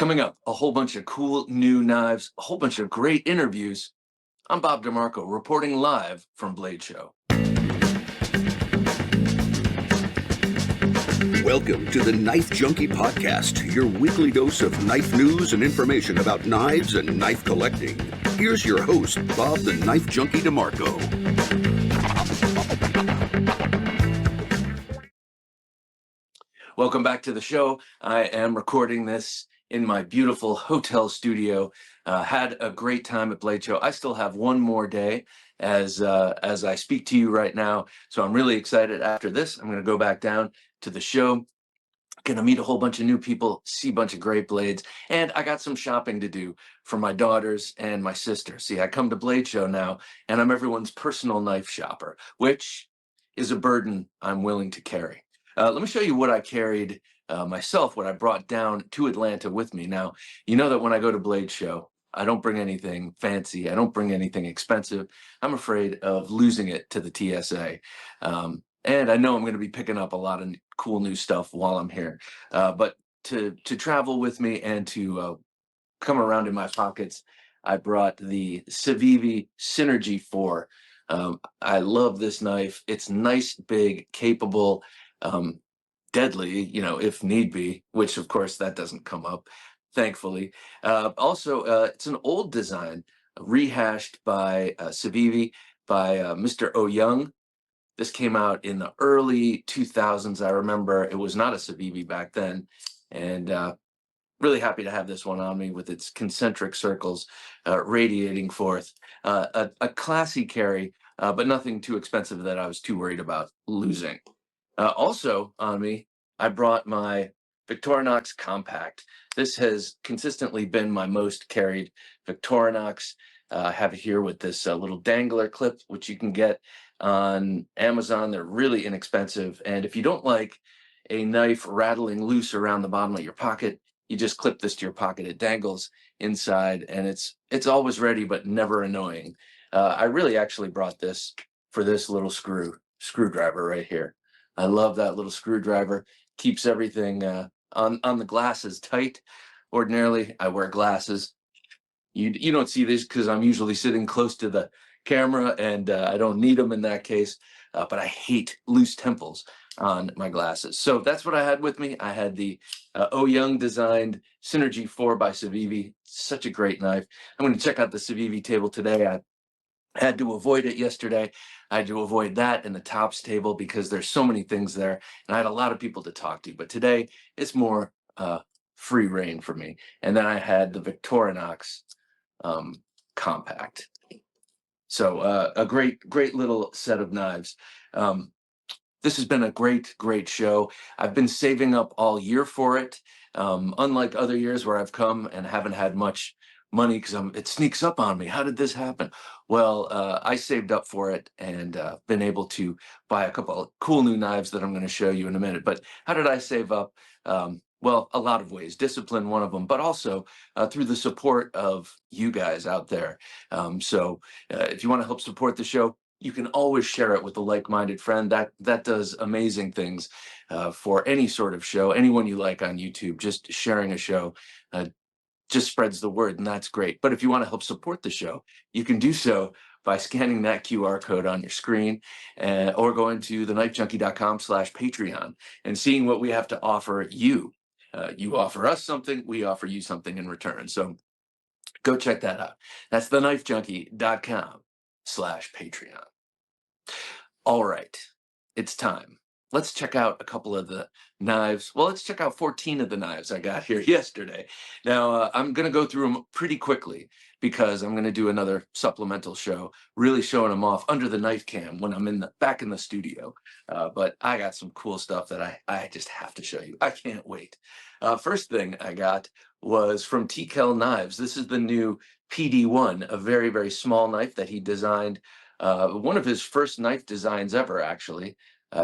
Coming up, a whole bunch of cool new knives, a whole bunch of great interviews. I'm Bob DeMarco, reporting live from Blade Show. Welcome to the Knife Junkie Podcast, your weekly dose of knife news and information about knives and knife collecting. Here's your host, Bob the Knife Junkie DeMarco. Welcome back to the show. I am recording this in my beautiful hotel studio. Had a great time at Blade Show. I still have one more day as I speak to you right now. So I'm really excited. After this, I'm going to go back down to the show. Going to meet a whole bunch of new people, see a bunch of great blades, and I got some shopping to do for my daughters and my sister. See, I come to Blade Show now, and I'm everyone's personal knife shopper, which is a burden I'm willing to carry. Let me show you what I carried myself, what I brought down to Atlanta with me. Now, you know that when I go to Blade Show, I don't bring anything fancy. I don't bring anything expensive. I'm afraid of losing it to the TSA. And I know I'm going to be picking up a lot of cool new stuff while I'm here. But to travel with me and to come around in my pockets, I brought the Civivi Synergy 4. I love this knife. It's nice, big, capable, deadly, if need be, which of course that doesn't come up, thankfully. Also, it's an old design, rehashed by Civivi, by Mr. O Young. This came out in the early 2000s. I remember it was not a Civivi back then, and really happy to have this one on me with its concentric circles radiating forth. A classy carry, but nothing too expensive that I was too worried about losing. Also on me, I brought my Victorinox Compact. This has consistently been my most carried Victorinox. I have it here with this little dangler clip, which you can get on Amazon. They're really inexpensive. And if you don't like a knife rattling loose around the bottom of your pocket, you just clip this to your pocket. It dangles inside, and it's always ready, but never annoying. I really actually brought this for this little screwdriver right here. I love that little screwdriver. Keeps everything on the glasses tight. Ordinarily, I wear glasses. You don't see this because I'm usually sitting close to the camera, and I don't need them in that case. But I hate loose temples on my glasses. So that's what I had with me. I had the O Young designed Synergy 4 by Civivi. Such a great knife. I'm going to check out the Civivi table today. I had to avoid it yesterday. I had to avoid that in the tops table because there's so many things there, and I had a lot of people to talk to. But today it's more free reign for me. And then I had the Victorinox Compact. So a great little set of knives. This has been a great show. I've been saving up all year for it. Unlike other years where I've come and haven't had much money because it sneaks up on me. How did this happen? Well, I saved up for it and been able to buy a couple of cool new knives that I'm going to show you in a minute. But how did I save up? Well, a lot of ways. Discipline, one of them, but also through the support of you guys out there. So if you want to help support the show, you can always share it with a like-minded friend. That does amazing things for any sort of show. Anyone you like on YouTube, just sharing a show just spreads the word, and that's great. But if you want to help support the show, you can do so by scanning that QR code on your screen or going to TheKnifeJunkie.com/Patreon and seeing what we have to offer you. You offer us something, we offer you something in return. So go check that out. That's TheKnifeJunkie.com/Patreon. All right, it's time. Let's check out a couple of the knives. Well, let's check out 14 of the knives I got here yesterday. Now, I'm going to go through them pretty quickly because I'm going to do another supplemental show, really showing them off under the knife cam when I'm back in the studio. But I got some cool stuff that I just have to show you. I can't wait. First thing I got was from TKell Knives. This is the new PD-1, a very small knife that he designed. One of his first knife designs ever, actually.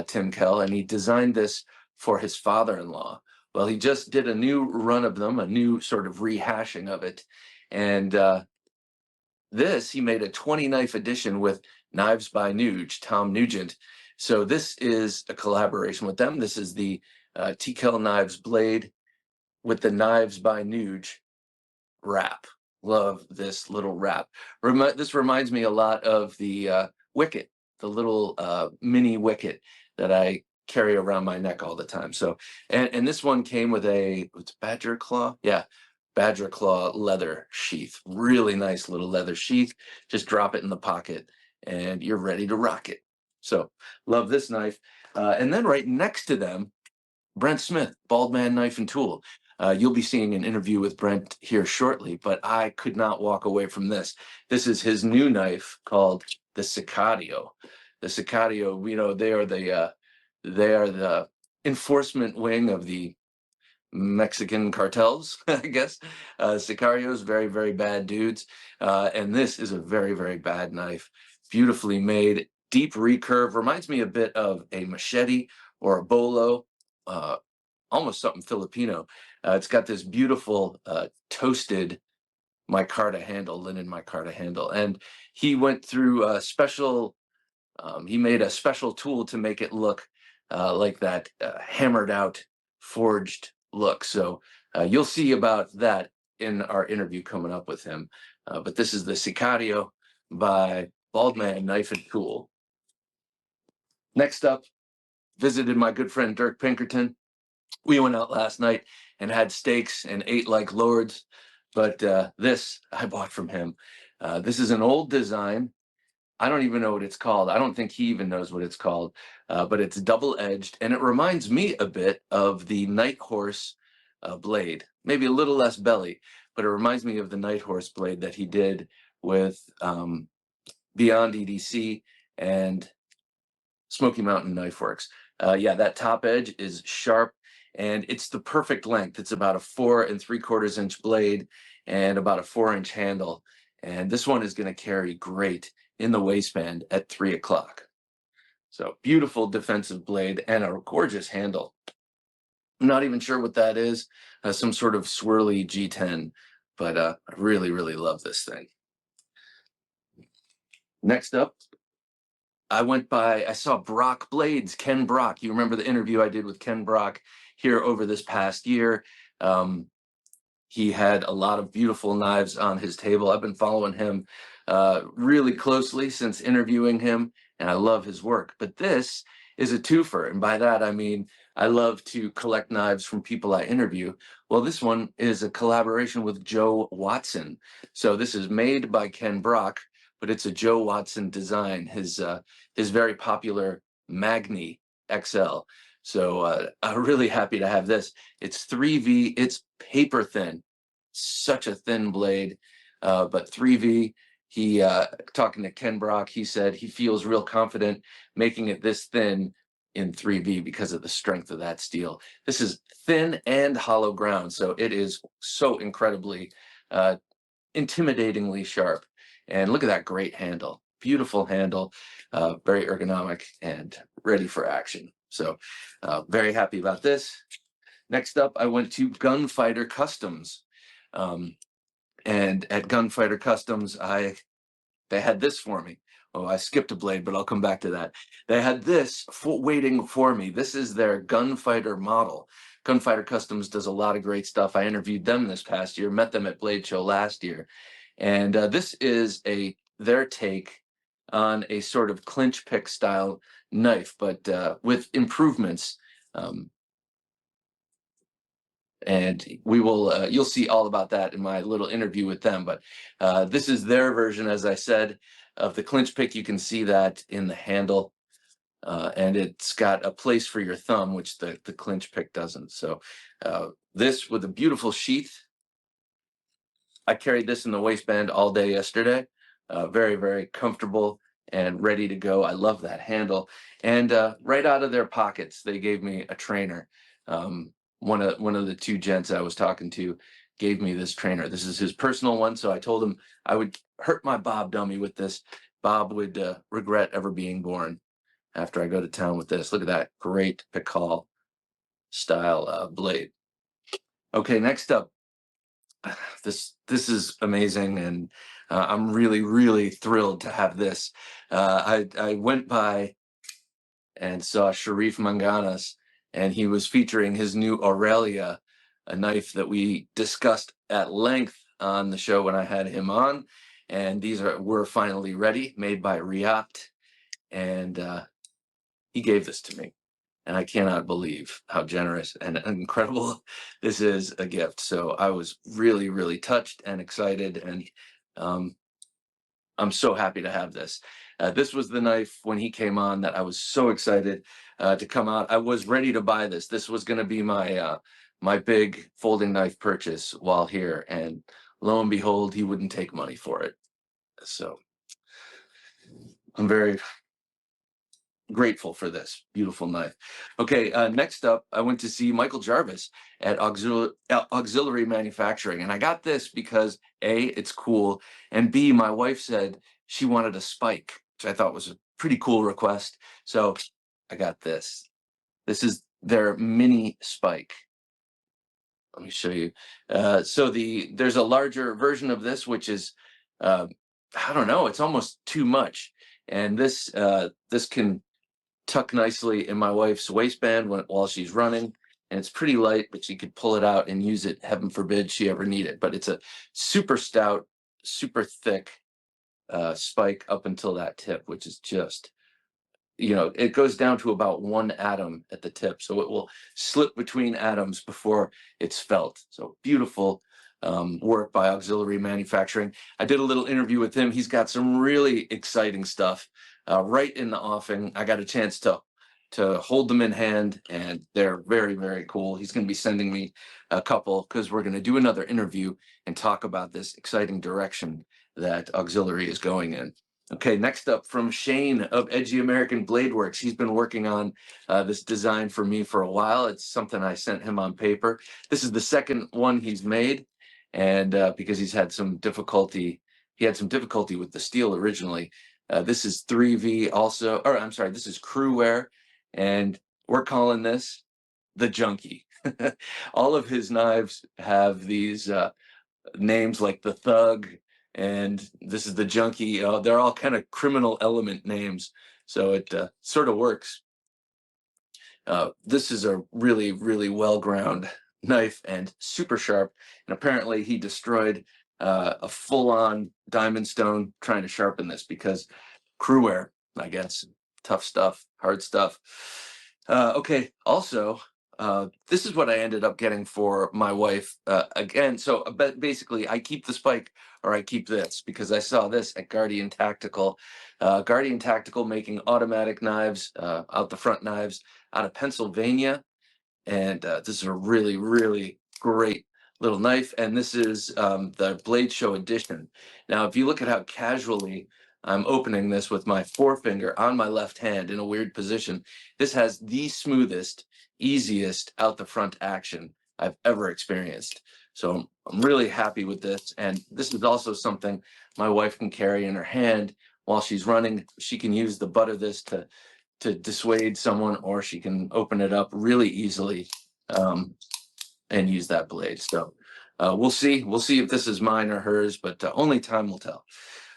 Tim Kell, and he designed this for his father-in-law. Well, he just did a new run of them, a new sort of rehashing of it. And he made a 20 knife edition with Knives by Nuge, Tom Nugent. So this is a collaboration with them. This is the TKell Knives blade with the Knives by Nuge wrap. Love this little wrap. This reminds me a lot of the wicket, the little mini wicket that I carry around my neck all the time. So, and this one came with it's badger claw. Yeah, badger claw leather sheath. Really nice little leather sheath. Just drop it in the pocket and you're ready to rock it. So, love this knife. And then right next to them, Brent Smith, Bald Man Knife and Tool. You'll be seeing an interview with Brent here shortly, but I could not walk away from this. This is his new knife called the Sicario. The Sicario, you know, they are the enforcement wing of the Mexican cartels, I guess. Sicarios, very, very bad dudes. And this is a very, very bad knife. Beautifully made, deep recurve, reminds me a bit of a machete or a bolo, almost something Filipino. It's got this beautiful toasted micarta handle, linen micarta handle. And he went through a special, he made a special tool to make it look like that hammered out, forged look. So you'll see about that in our interview coming up with him. But this is the Sicario by Bald Man Knife and Tool. Next up, visited my good friend Dirk Pinkerton. We went out last night and had steaks and ate like lords. But this I bought from him. This is an old design. I don't even know what it's called. I don't think he even knows what it's called, but it's double-edged, and it reminds me a bit of the Night Horse blade, maybe a little less belly, but it reminds me of the Night Horse blade that he did with Beyond EDC and Smoky Mountain Knife Works. Yeah, that top edge is sharp, and it's the perfect length. It's about a 4 3/4 inch blade and about a 4-inch handle, and this one is going to carry great in the waistband at 3 o'clock. So beautiful defensive blade and a gorgeous handle. I'm not even sure what that is, some sort of swirly G10, but I really, really love this thing. Next up, I saw Brock Blades, Ken Brock. You remember the interview I did with Ken Brock here over this past year. He had a lot of beautiful knives on his table. I've been following him really closely since interviewing him, and I love his work. But this is a twofer, and by that I mean I love to collect knives from people I interview. Well, this one is a collaboration with Joe Watson. So this is made by Ken Brock, but it's a Joe Watson design, his very popular Magni XL. So I'm really happy to have this. It's 3V, it's paper thin, such a thin blade, but 3V. He talking to Ken Brock, he said he feels real confident making it this thin in 3V because of the strength of that steel. This is thin and hollow ground, so it is so incredibly intimidatingly sharp. And look at that great handle, beautiful handle, very ergonomic and ready for action. So very happy about this. Next up, I went to Gunfighter Customs. And at Gunfighter Customs, they had this for me. Oh, I skipped a blade, but I'll come back to that. They had this waiting for me. This is their Gunfighter model. Gunfighter Customs does a lot of great stuff. I interviewed them this past year, met them at Blade Show last year. And this is their take on a sort of clinch pick style knife, but with improvements. And we will, you'll see all about that in my little interview with them. But this is their version, as I said, of the clinch pick. You can see that in the handle, and it's got a place for your thumb, which the clinch pick doesn't. So this with a beautiful sheath. I carried this in the waistband all day yesterday. Very, very comfortable and ready to go. I love that handle. And right out of their pockets, they gave me a trainer. One of the two gents I was talking to gave me this trainer. This is his personal one, so I told him I would hurt my Bob dummy with this. Bob would regret ever being born after I go to town with this. Look at that great Pikal style blade. Okay, next up, this is amazing, and I'm really, really thrilled to have this. I went by and saw Sharif Manganas, and he was featuring his new Aurelia a knife that we discussed at length on the show when I had him on. And were finally ready, made by Riot. And he gave this to me. And I cannot believe how generous and incredible this is a gift. So I was really, really touched and excited. And I'm so happy to have this. This was the knife when he came on that I was so excited to come out. I was ready to buy this. This was going to be my big folding knife purchase while here. And lo and behold, he wouldn't take money for it. So I'm very grateful for this beautiful knife. Okay, next up, I went to see Michael Jarvis at Auxiliary Manufacturing, and I got this because A, it's cool, and B, my wife said she wanted a spike, which I thought was a pretty cool request. So I got this. This is their mini spike. Let me show you. So there's a larger version of this, which is I don't know, it's almost too much, and this can tuck nicely in my wife's waistband while she's running, and it's pretty light, but she could pull it out and use it, heaven forbid she ever need it. But it's a super stout, super thick spike up until that tip, which is just, it goes down to about 1 atom at the tip, so it will slip between atoms before it's felt. So beautiful work by Auxiliary Manufacturing. I did a little interview with him. He's got some really exciting stuff right in the offing. I got a chance to hold them in hand, and they're very, very cool. He's going to be sending me a couple because we're going to do another interview and talk about this exciting direction that Auxiliary is going in. Okay, next up from Shane of Edgy American Blade Works. He's been working on this design for me for a while. It's something I sent him on paper. This is the second one he's made, and because he had some difficulty with the steel originally. This is 3V also, or I'm sorry, this is Crewware, and we're calling this the Junkie. All of his knives have these names like the Thug, and this is the Junkie. They're all kind of criminal element names, so it sort of works. This is a really, really well-ground knife and super sharp, and apparently he destroyed a full-on diamond stone trying to sharpen this, because Crewware, I guess, tough stuff, hard stuff. Okay, also, this is what I ended up getting for my wife. Again, so basically I keep the spike or I keep this, because I saw this at Guardian Tactical. Guardian Tactical making automatic knives, out the front knives out of Pennsylvania. And this is a really, really great little knife. And this is the Blade Show edition. Now, if you look at how casually I'm opening this with my forefinger on my left hand in a weird position, this has the smoothest, easiest out the front action I've ever experienced. So I'm really happy with this. And this is also something my wife can carry in her hand while she's running. She can use the butt of this to dissuade someone, or she can open it up really easily and use that blade. So we'll see if this is mine or hers, but only time will tell.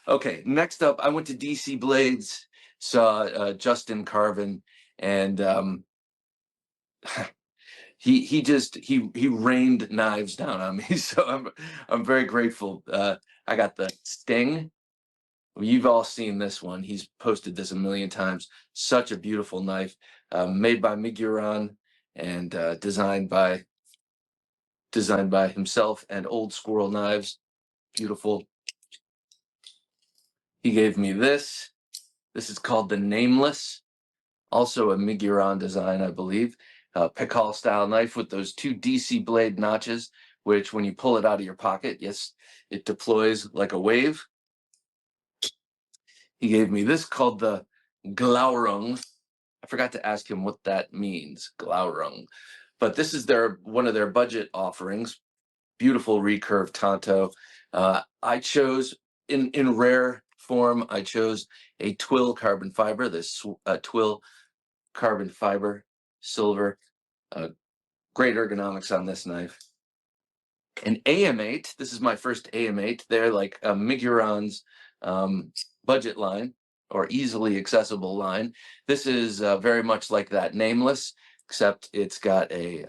Okay, next up, I went to DC Blades, saw Justin Carvin, and he rained knives down on me. So I'm very grateful. I got the Sting. You've all seen this one. He's posted this a million times. Such a beautiful knife, made by Miguran and designed by himself and Old Squirrel Knives. Beautiful. He gave me this. This is called the Nameless, also a Miguran design, I believe. Pickall style knife with those 2 DC blade notches, which when you pull it out of your pocket, yes, it deploys like a wave. He gave me this called the Glaurung. I forgot to ask him what that means, Glaurung. But this is one of their budget offerings. Beautiful recurve Tonto. I chose, in rare form, I chose a twill carbon fiber, this twill carbon fiber, silver. Great ergonomics on this knife. An AM8, this is my first AM8. They're like Miguran's budget line, or easily accessible line. This is very much like that Nameless, except it's got a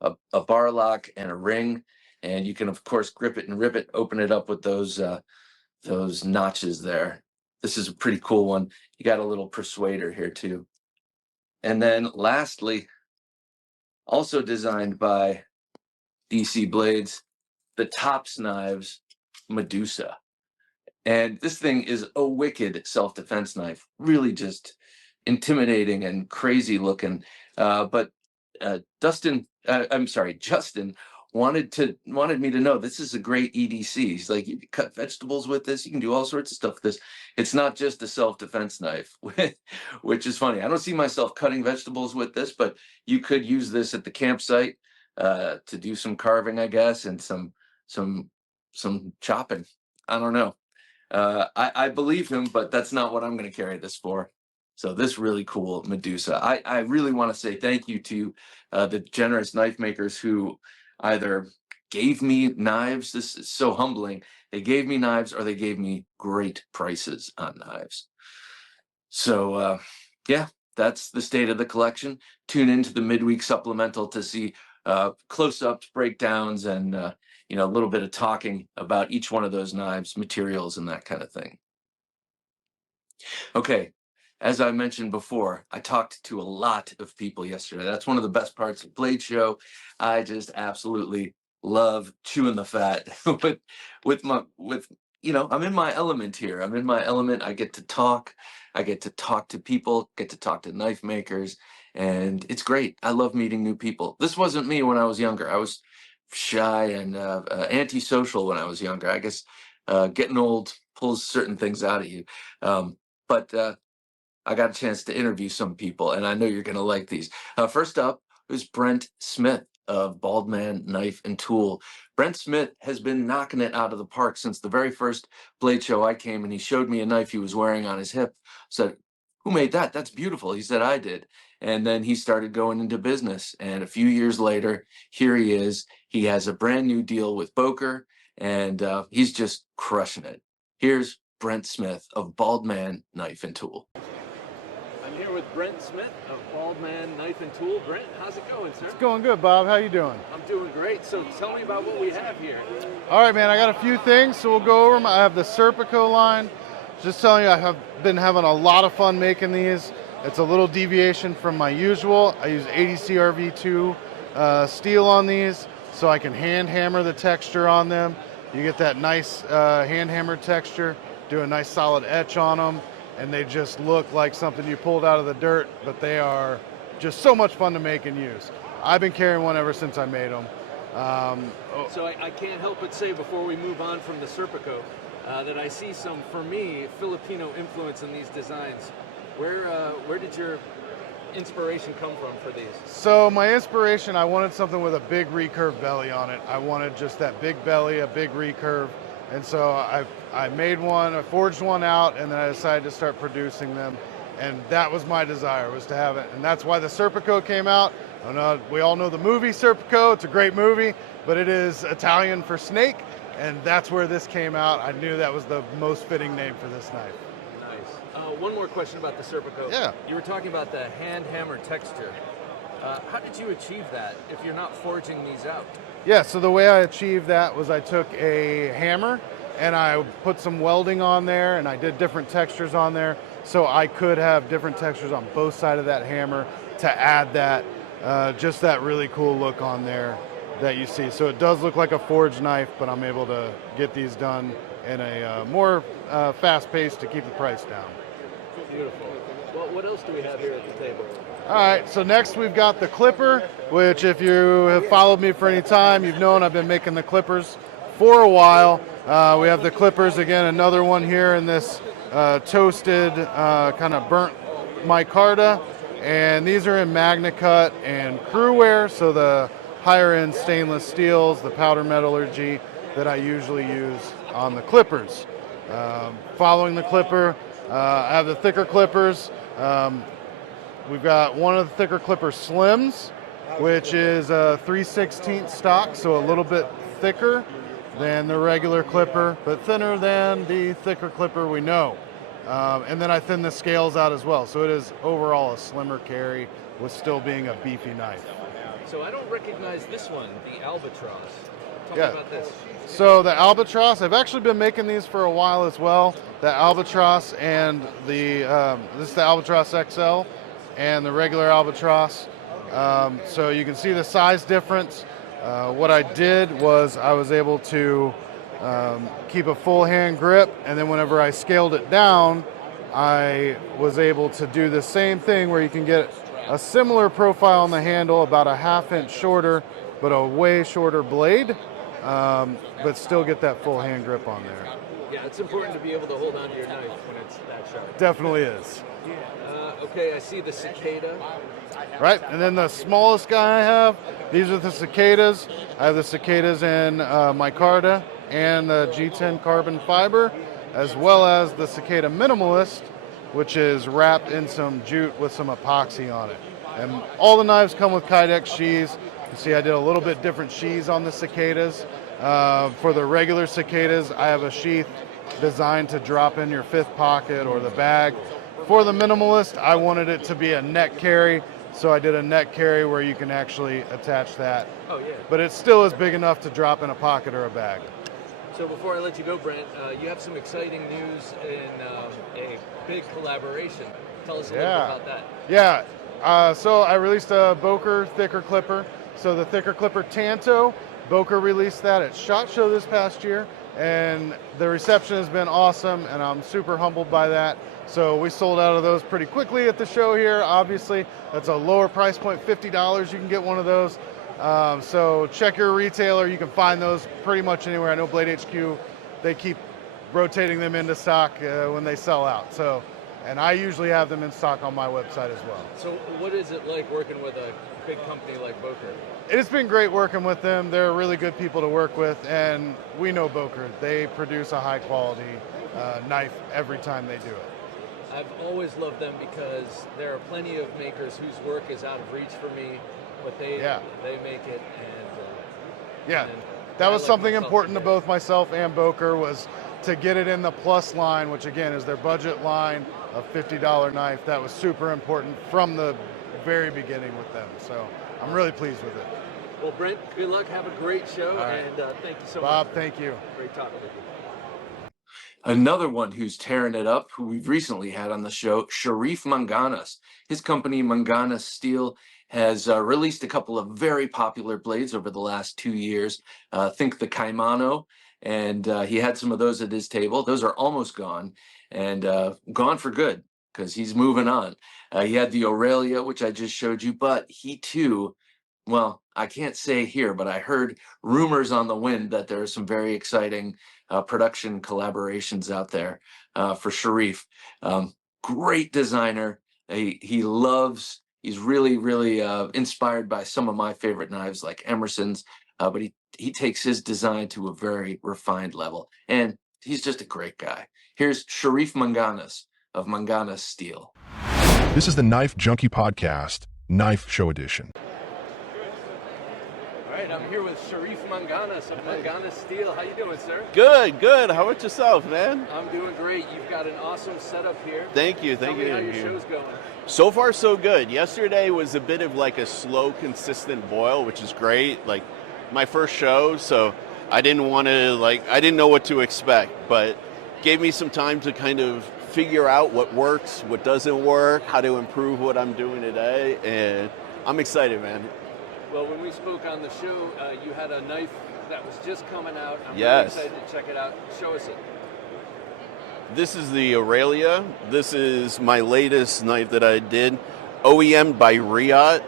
a bar lock and a ring, and you can of course grip it and rip it, open it up with those notches there. This is a pretty cool one. You got a little persuader here too. And then lastly, also designed by DC Blades, the Tops Knives Medusa. And this thing is a wicked self-defense knife, really just intimidating and crazy looking. But Justin wanted me to know this is a great EDC. He's like, you can cut vegetables with this, you can do all sorts of stuff with this. It's not just a self-defense knife, which is funny. I don't see myself cutting vegetables with this, but you could use this at the campsite to do some carving, I guess, and some chopping. I don't know. I believe him, but that's not what I'm going to carry this for. So this really cool Medusa. I really want to say thank you to the generous knife makers who either gave me knives. This is so humbling. They gave me knives or they gave me great prices on knives. So yeah, that's the state of the collection. Tune into the midweek supplemental to see close-ups, breakdowns, and a little bit of talking about each one of those knives, materials, and that kind of thing. Okay, as I mentioned before, I talked to a lot of people yesterday. That's one of the best parts of Blade Show. I just absolutely love chewing the fat I'm in my element here. I'm in my element. I get to talk. I get to talk to people, get to talk to knife makers, and it's great. I love meeting new people. This wasn't me when I was younger. I was shy and antisocial when I was younger. I guess getting old pulls certain things out of you. But I got a chance to interview some people, and I know you're going to like these. First up is Brent Smith of Bald Man Knife and Tool. Brent Smith has been knocking it out of the park since the very first Blade Show I came, and he showed me a knife he was wearing on his hip. Said, "Who made that? That's beautiful." He said, "I did." And then he started going into business, and a few years later, here he is. He has a brand new deal with Boker, and he's just crushing it. Here's Brent Smith of Bald Man Knife and Tool. I'm here with Brent Smith of Bald Man Knife and Tool. Brent, how's it going, sir? It's going good, Bob. How you doing? I'm doing great. So tell me about what we have here. All right, man. I got a few things, so we'll go over them. I have the Serpico line. Just telling you, I have been having a lot of fun making these. It's a little deviation from my usual. I use 80 CRV2 steel on these, so I can hand hammer the texture on them. You get that nice hand hammer texture. Do a nice solid etch on them, and they just look like something you pulled out of the dirt, but they are just so much fun to make and use. I've been carrying one ever since I made them. So I can't help but say before we move on from the Serpico that I see some, for me, Filipino influence in these designs. Where did your inspiration come from for these? So my inspiration, I wanted something with a big recurve belly on it. I wanted just that big belly, a big recurve. And so I made one, I forged one out, and then I decided to start producing them. And that was my desire, was to have it. And that's why the Serpico came out. I know, we all know the movie Serpico. It's a great movie, but it is Italian for snake. And that's where this came out. I knew that was the most fitting name for this knife. Nice. One more question about the Serpico. Yeah. You were talking about the hand hammer texture. How did you achieve that if you're not forging these out? Yeah, so the way I achieved that was I took a hammer and I put some welding on there, and I did different textures on there, so I could have different textures on both sides of that hammer to add that, just that really cool look on there that you see. So it does look like a forged knife, but I'm able to get these done in a more fast pace to keep the price down. Beautiful. Well, what else do we have here at the table? All right, so next we've got the clipper, which if you have followed me for any time, you've known I've been making the clippers for a while. We have the clippers, again, another one here in this toasted, kind of burnt micarta. And these are in Magna Cut and Crewware, so the higher end stainless steels, the powder metallurgy that I usually use on the clippers. Following the clipper, I have the thicker clippers. We've got one of the thicker clipper slims, which is a 3/16 stock, so a little bit thicker than the regular clipper, but thinner than the thicker clipper we know. And then I thin the scales out as well, so it is overall a slimmer carry with still being a beefy knife. So I don't recognize this one, the Albatross. Tell Yeah. me about this. So the Albatross, I've actually been making these for a while as well. The Albatross and the this is the Albatross XL and the regular Albatross. So you can see the size difference. What I did was I was able to keep a full hand grip, and then whenever I scaled it down, I was able to do the same thing where you can get a similar profile on the handle, about a 1/2 inch shorter, but a way shorter blade, but still get that full hand grip on there. Yeah, it's important to be able to hold onto your knife when it's that sharp. Definitely is. Okay, I see the cicada. Right, and then the smallest guy I have, these are the cicadas. I have the cicadas in micarta and the G10 carbon fiber, as well as the cicada minimalist, which is wrapped in some jute with some epoxy on it. And all the knives come with Kydex sheaths. You see I did a little bit different sheaths on the cicadas. For the regular cicadas, I have a sheath designed to drop in your 5th pocket or the bag. For the minimalist, I wanted it to be a neck carry, so I did a neck carry where you can actually attach that. Oh, yeah. But it still is big enough to drop in a pocket or a bag. So before I let you go, Brent, you have some exciting news in a big collaboration. Tell us a little bit about that. Yeah, so I released a Boker thicker clipper. So the thicker clipper Tanto, Boker released that at SHOT Show this past year, and the reception has been awesome, and I'm super humbled by that. So we sold out of those pretty quickly at the show here. Obviously, that's a lower price point, $50. You can get one of those. So check your retailer. You can find those pretty much anywhere. I know Blade HQ, they keep rotating them into stock when they sell out. So, and I usually have them in stock on my website as well. So what is it like working with a big company like Boker? It's been great working with them. They're really good people to work with, and we know Boker. They produce a high quality knife every time they do it. I've always loved them because there are plenty of makers whose work is out of reach for me, but they make it, and that was I like something myself important to do. both myself and Boker, was to get it in the plus line, which again is their budget line of $50 knife. That was super important from the very beginning with them. So I'm really pleased with it. Well, Brent, good luck. Have a great show, All right. and thank you so Bob, much. thank you. Great talking with you. Another one who's tearing it up, who we've recently had on the show, Sharif Manganas. His company, Mangana Steel, has released a couple of very popular blades over the last 2 years. Think the Kaimano, and he had some of those at his table. Those are almost gone, and gone for good, because he's moving on. He had the Aurelia, which I just showed you, but he too, well, I can't say here, but I heard rumors on the wind that there are some very exciting production collaborations out there for Sharif. Great designer. He's really, really inspired by some of my favorite knives like Emerson's, but he takes his design to a very refined level, and he's just a great guy. Here's Sharif Manganas of Mangana Steel. This is the Knife Junkie Podcast, Knife Show Edition. All right, I'm here with Sharif Manganas of Mangana Steel. How you doing, sir? Good, good. How about yourself, man? I'm doing great. You've got an awesome setup here. Thank you, Tell thank me you. how your show's going. So far, so good. Yesterday was a bit of like a slow, consistent boil, which is great. Like my first show, so I didn't want to I didn't know what to expect, but gave me some time to kind of figure out what works, what doesn't work, how to improve what I'm doing today, and I'm excited, man. Well, when we spoke on the show, you had a knife that was just coming out. I'm Yes. really excited to check it out. Show us it. This is the Aurelia. This is my latest knife that I did, OEM by Riot,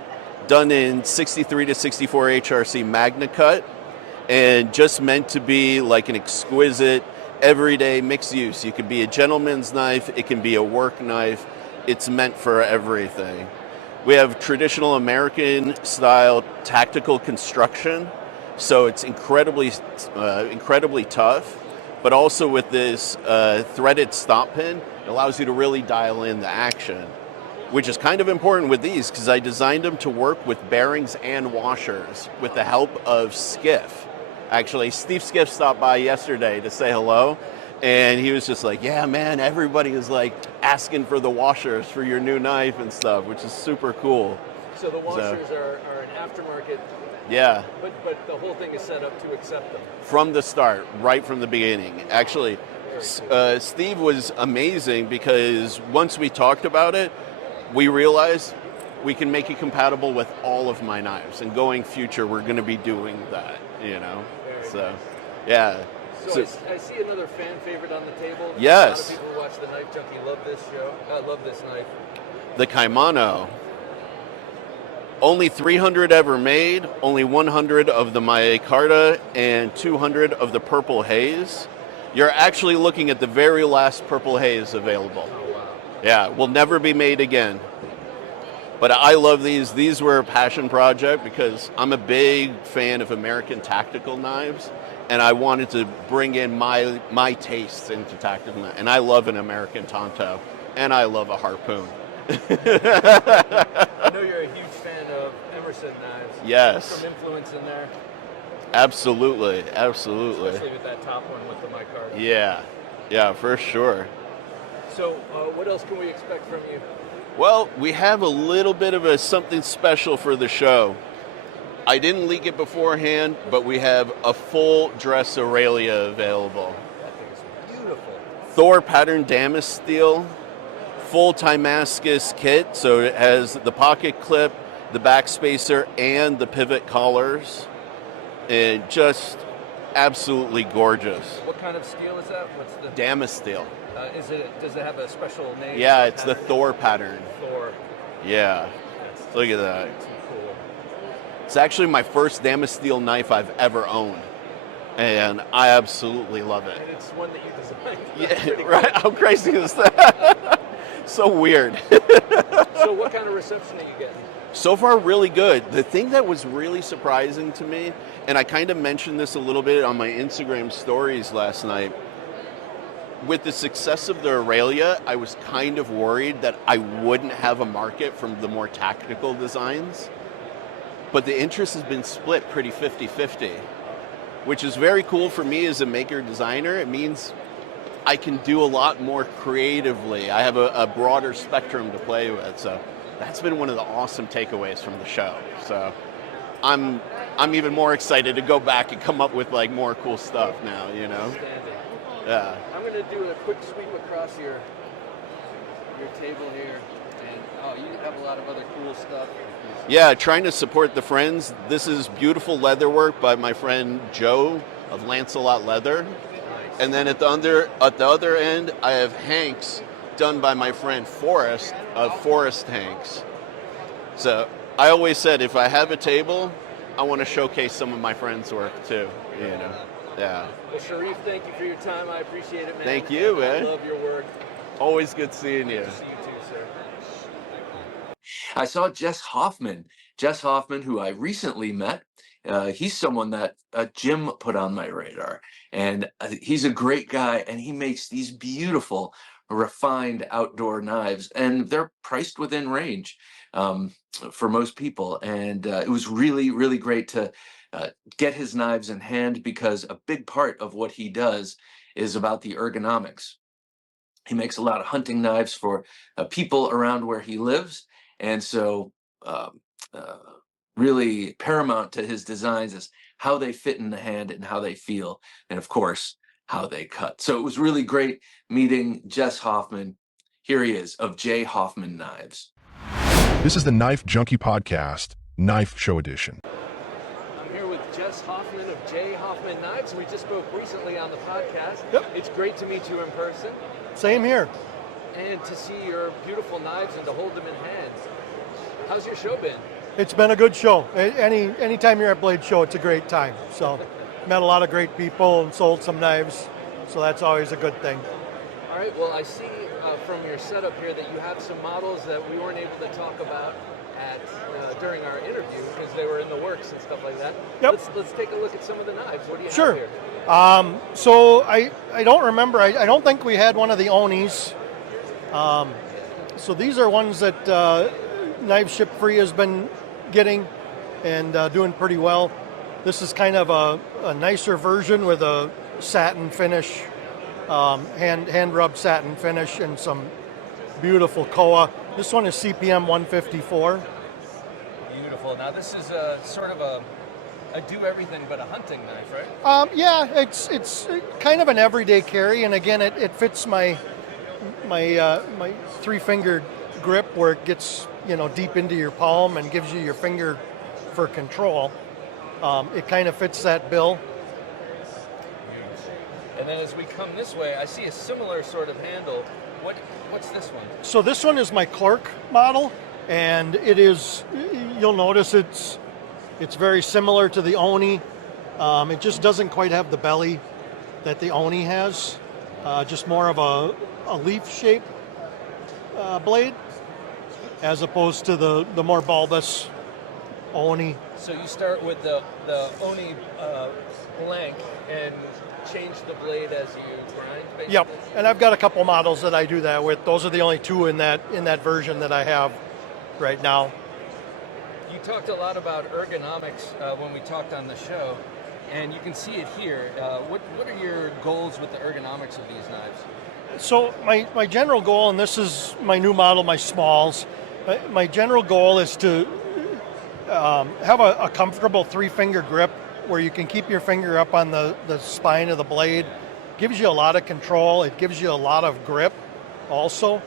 done in 63 to 64 HRC Magna Cut, and just meant to be like an exquisite, everyday mixed use. You could be a gentleman's knife, it can be a work knife, it's meant for everything. We have traditional American style tactical construction, so it's incredibly tough, but also with this threaded stop pin, it allows you to really dial in the action, which is kind of important with these because I designed them to work with bearings and washers with the help of Skiff. Actually, Steve Skiff stopped by yesterday to say hello, and he was just like, yeah, man, everybody is like asking for the washers for your new knife and stuff, which is super cool. So the washers are an aftermarket. Yeah. But the whole thing is set up to accept them. From the start, right from the beginning. Actually, Steve was amazing because once we talked about it, we realized we can make it compatible with all of my knives. And going future, we're going to be doing that, you know? So, yeah. So I see another fan favorite on the table. Yes. A lot of people who watch The Knife Junkie love this show. I love this knife. The Kaimano. Only 300 ever made, only 100 of the Micarta, and 200 of the Purple Haze. You're actually looking at the very last Purple Haze available. Oh, wow. Yeah, will never be made again. But I love these. These were a passion project because I'm a big fan of American tactical knives, and I wanted to bring in my tastes into tactical knives. And I love an American Tonto, and I love a harpoon. I know you're a huge fan of Emerson knives. Yes. Some influence in there. Absolutely. Especially with that top one with the micarta. Yeah, for sure. So what else can we expect from you? Well, we have a little bit of something special for the show. I didn't leak it beforehand, but we have a full dress Aurelia available. That thing is beautiful. Thor pattern Damascus steel, full Timascus kit, so it has the pocket clip, the back spacer, and the pivot collars. And just absolutely gorgeous. What kind of steel is that? What's the Damascus steel. Does it have a special name? Yeah, it's the Thor pattern. Thor. Yeah. Look at that. It's cool. It's actually my first Damascus steel knife I've ever owned. And I absolutely love it. And it's one that you designed. Yeah, right? How crazy is that? So weird. So what kind of reception are you getting? So far, really good. The thing that was really surprising to me, and I kind of mentioned this a little bit on my Instagram stories last night, with the success of the Aurelia, I was kind of worried that I wouldn't have a market from the more tactical designs. But the interest has been split pretty 50-50, which is very cool for me as a maker designer. It means I can do a lot more creatively. I have a broader spectrum to play with. So that's been one of the awesome takeaways from the show. So I'm even more excited to go back and come up with like more cool stuff now, you know? Yeah. I'm going to do a quick sweep across your table here. And you have a lot of other cool stuff. Yeah, trying to support the friends. This is beautiful leather work by my friend Joe of Lancelot Leather. Nice. And then at the other end, I have Hanks done by my friend Forrest of Forrest Hanks. So I always said if I have a table, I want to showcase some of my friends' work too. You know, yeah. Well, Sharif, thank you for your time. I appreciate it, man. Thank you, man. I love your work. Always good seeing you. Good to see you too, sir. I saw Jess Hoffman. Jess Hoffman, who I recently met. He's someone that Jim put on my radar. And he's a great guy, and he makes these beautiful, refined outdoor knives. And they're priced within range for most people. And it was really, really great to get his knives in hand, because a big part of what he does is about the ergonomics. He makes a lot of hunting knives for people around where he lives. And so really paramount to his designs is how they fit in the hand and how they feel. And of course, how they cut. So it was really great meeting Jess Hoffman. Here he is of J. Hoffman Knives. This is the Knife Junkie Podcast, Knife Show Edition. I'm here with Jess Hoffman of J. Hoffman Knives. We just spoke recently on the podcast. Yep. It's great to meet you in person Same here. and to see your beautiful knives and to hold them in hands. How's your show been? It's been a good show. Anytime you're at Blade Show, it's a great time. So, met a lot of great people and sold some knives. So that's always a good thing. All right, well, I see from your setup here that you have some models that we weren't able to talk about during our interview because they were in the works and stuff like that. Yep. Let's take a look at some of the knives. What do you Sure. have here? So I don't remember. I don't think we had one of the Onis. So these are ones that Knife Ship Free has been getting and doing pretty well. This is kind of a nicer version with a satin finish, hand rubbed satin finish and some beautiful koa. This one is CPM 154. Beautiful. Now this is a sort of a do everything but a hunting knife, right? Yeah, it's kind of an everyday carry, and again, it fits my 3-finger grip where it gets deep into your palm and gives you your finger for control. It kind of fits that bill. And then as we come this way, I see a similar sort of handle. What's this one? So this one is my Clerk model, and it is. You'll notice it's very similar to the Oni. It just doesn't quite have the belly that the Oni has. Just more of a leaf shape blade, as opposed to the more bulbous Oni. So you start with the Oni blank and change the blade as you grind, basically? Yep, and I've got a couple models that I do that with. Those are the only two in that version that I have right now. You talked a lot about ergonomics when we talked on the show, and you can see it here. What are your goals with the ergonomics of these knives? So my general goal, and this is my new model, my smalls, my general goal is to have a comfortable 3-finger grip where you can keep your finger up on the spine of the blade. Gives you a lot of control. It gives you a lot of grip also.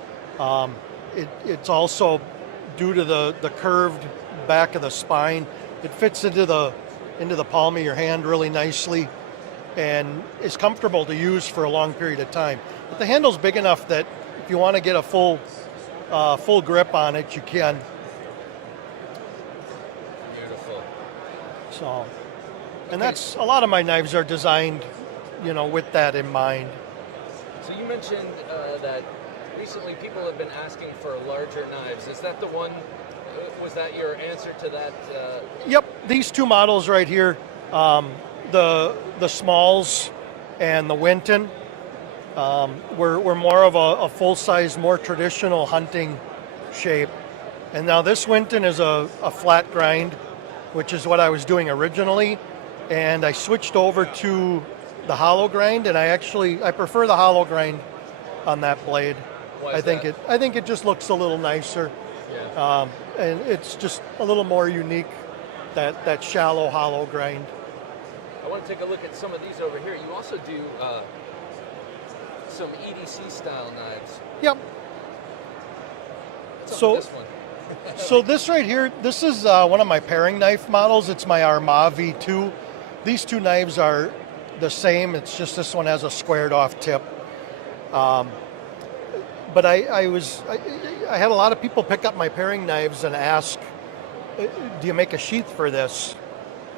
It's also due to the curved back of the spine. It fits into the palm of your hand really nicely and is comfortable to use for a long period of time. But the handle's big enough that if you want to get a full grip on it, you can. Beautiful. So, and that's a lot of my knives are designed, with that in mind. So you mentioned that recently people have been asking for larger knives. Is that the one? Was that your answer to that? Yep, these two models right here, the Smalls and the Winton, were more of a full-size, more traditional hunting shape. And now this Winton is a flat grind, which is what I was doing originally. And I switched over to the hollow grind, and I prefer the hollow grind on that blade. Why I is think that? it just looks a little nicer. Yeah. And it's just a little more unique, that shallow hollow grind. I want to take a look at some of these over here. You also do some EDC style knives. Yep. What's up with this one? So this right here, this is one of my paring knife models. It's my Armagh V2. These two knives are the same. It's just this one has a squared off tip. But I had a lot of people pick up my paring knives and ask, do you make a sheath for this?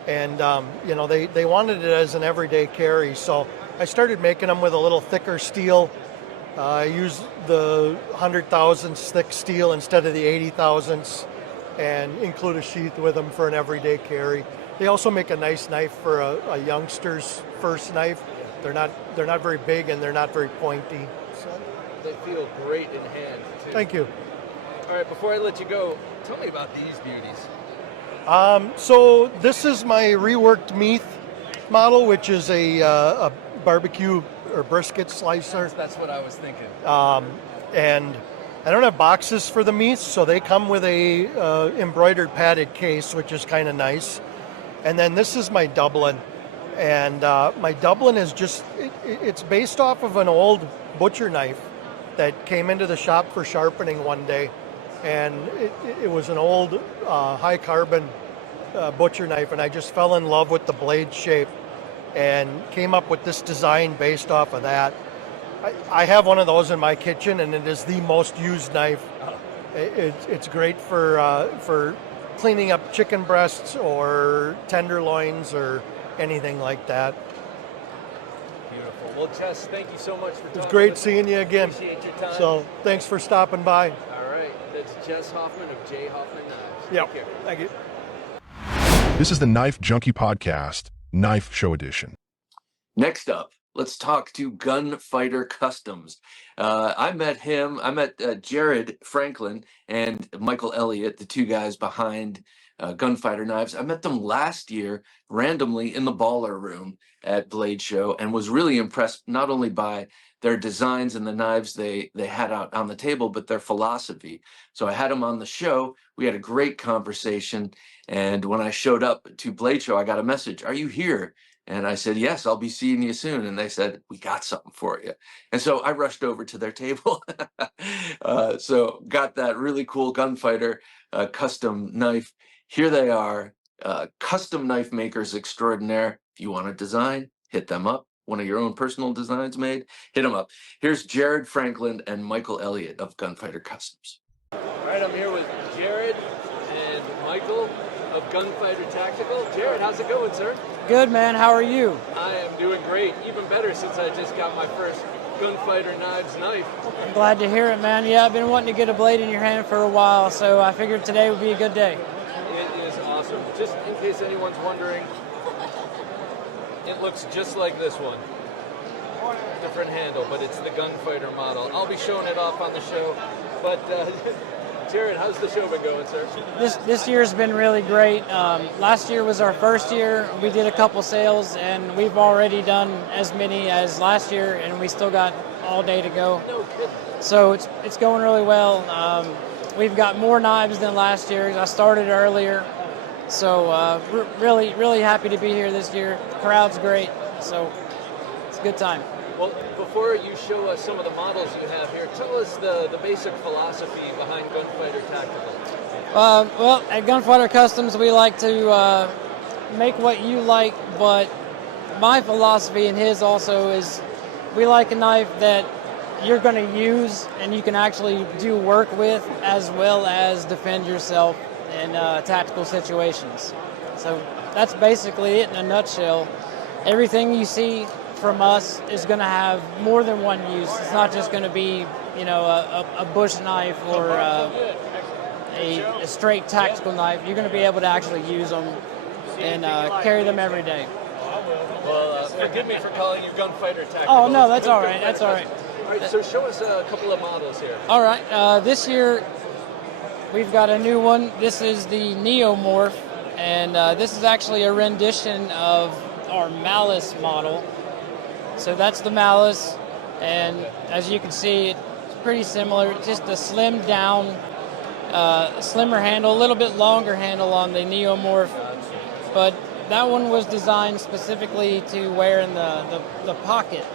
And they wanted it as an everyday carry. So I started making them with a little thicker steel. I use the 100 thousandths thick steel instead of the 80 thousandths, and include a sheath with them for an everyday carry. They also make a nice knife for a youngster's first knife. They're not very big and they're not very pointy. So. They feel great in hand, too. Thank you. All right, before I let you go, tell me about these beauties. So this is my reworked Meath model, which is a barbecue or brisket slicer. That's what I was thinking. And I don't have boxes for the Meath, so they come with a embroidered padded case, which is kind of nice. And then this is my Dublin. And my Dublin is it's based off of an old butcher knife that came into the shop for sharpening one day. And it was an old high carbon butcher knife, and I just fell in love with the blade shape and came up with this design based off of that. I have one of those in my kitchen, and it is the most used knife. It's great for cleaning up chicken breasts or tenderloins or anything like that. Beautiful. Well, Jess, thank you so much for talking. It's great seeing you again. Appreciate your time. So thanks for stopping by. All right, that's Jess Hoffman of J. Hoffman Knives. Yep. Take care. Thank you. This is the Knife Junkie Podcast, Knife Show Edition. Next up, let's talk to Gunfighter Customs. I met Jarrod Franklin and Michael Elliott, the two guys behind Gunfighter knives. I met them last year randomly in the Baller Room at Blade Show and was really impressed not only by their designs and the knives they had out on the table, but their philosophy. So I had them on the show. We had a great conversation. And when I showed up to Blade Show, I got a message, "Are you here?" And I said, "Yes, I'll be seeing you soon." And they said, "We got something for you." And so I rushed over to their table. So got that really cool Gunfighter custom knife. Here they are, custom knife makers extraordinaire. If you want a design, hit them up. One of your own personal designs made, hit them up. Here's Jarrod Franklin and Michael Elliott of Gunfighter Customs. All right, I'm here with Jarrod and Michael of Gunfighter Tactical. Jarrod, how's it going, sir? Good, man. How are you? I am doing great. Even better since I just got my first Gunfighter Knives knife. I'm glad to hear it, man. Yeah, I've been wanting to get a blade in your hand for a while, so I figured today would be a good day. It is awesome. Just in case anyone's wondering, it looks just like this one. Different handle, but it's the Gunfighter model. I'll be showing it off on the show. But Jarrod, how's the show been going, sir? This year's been really great. Last year was our first year. We did a couple sales, and we've already done as many as last year, and we still got all day to go. No kidding. So it's going really well. We've got more knives than last year. I started earlier, so really happy to be here this year. The crowd's great, so it's a good time. Well, before you show us some of the models you have here, tell us the basic philosophy behind Gunfighter Tactical. Well, at Gunfighter Customs, we like to make what you like, but my philosophy and his also is we like a knife that you're going to use and you can actually do work with as well as defend yourself in tactical situations. So that's basically it in a nutshell. Everything you see from us is going to have more than one use. It's not just going to be, a bush knife or a straight tactical knife. You're going to be able to actually use them and carry them every day. Well, forgive me for calling you Gunfighter Tactical. Oh, no, that's all right. That's all right. All right, so show us a couple of models here. All right. This year, we've got a new one. This is the Neomorph, and this is actually a rendition of our Malice model. So that's the Malice, and as you can see, it's pretty similar. Just a slimmed down, slimmer handle, a little bit longer handle on the Neomorph, but that one was designed specifically to wear in the pocket.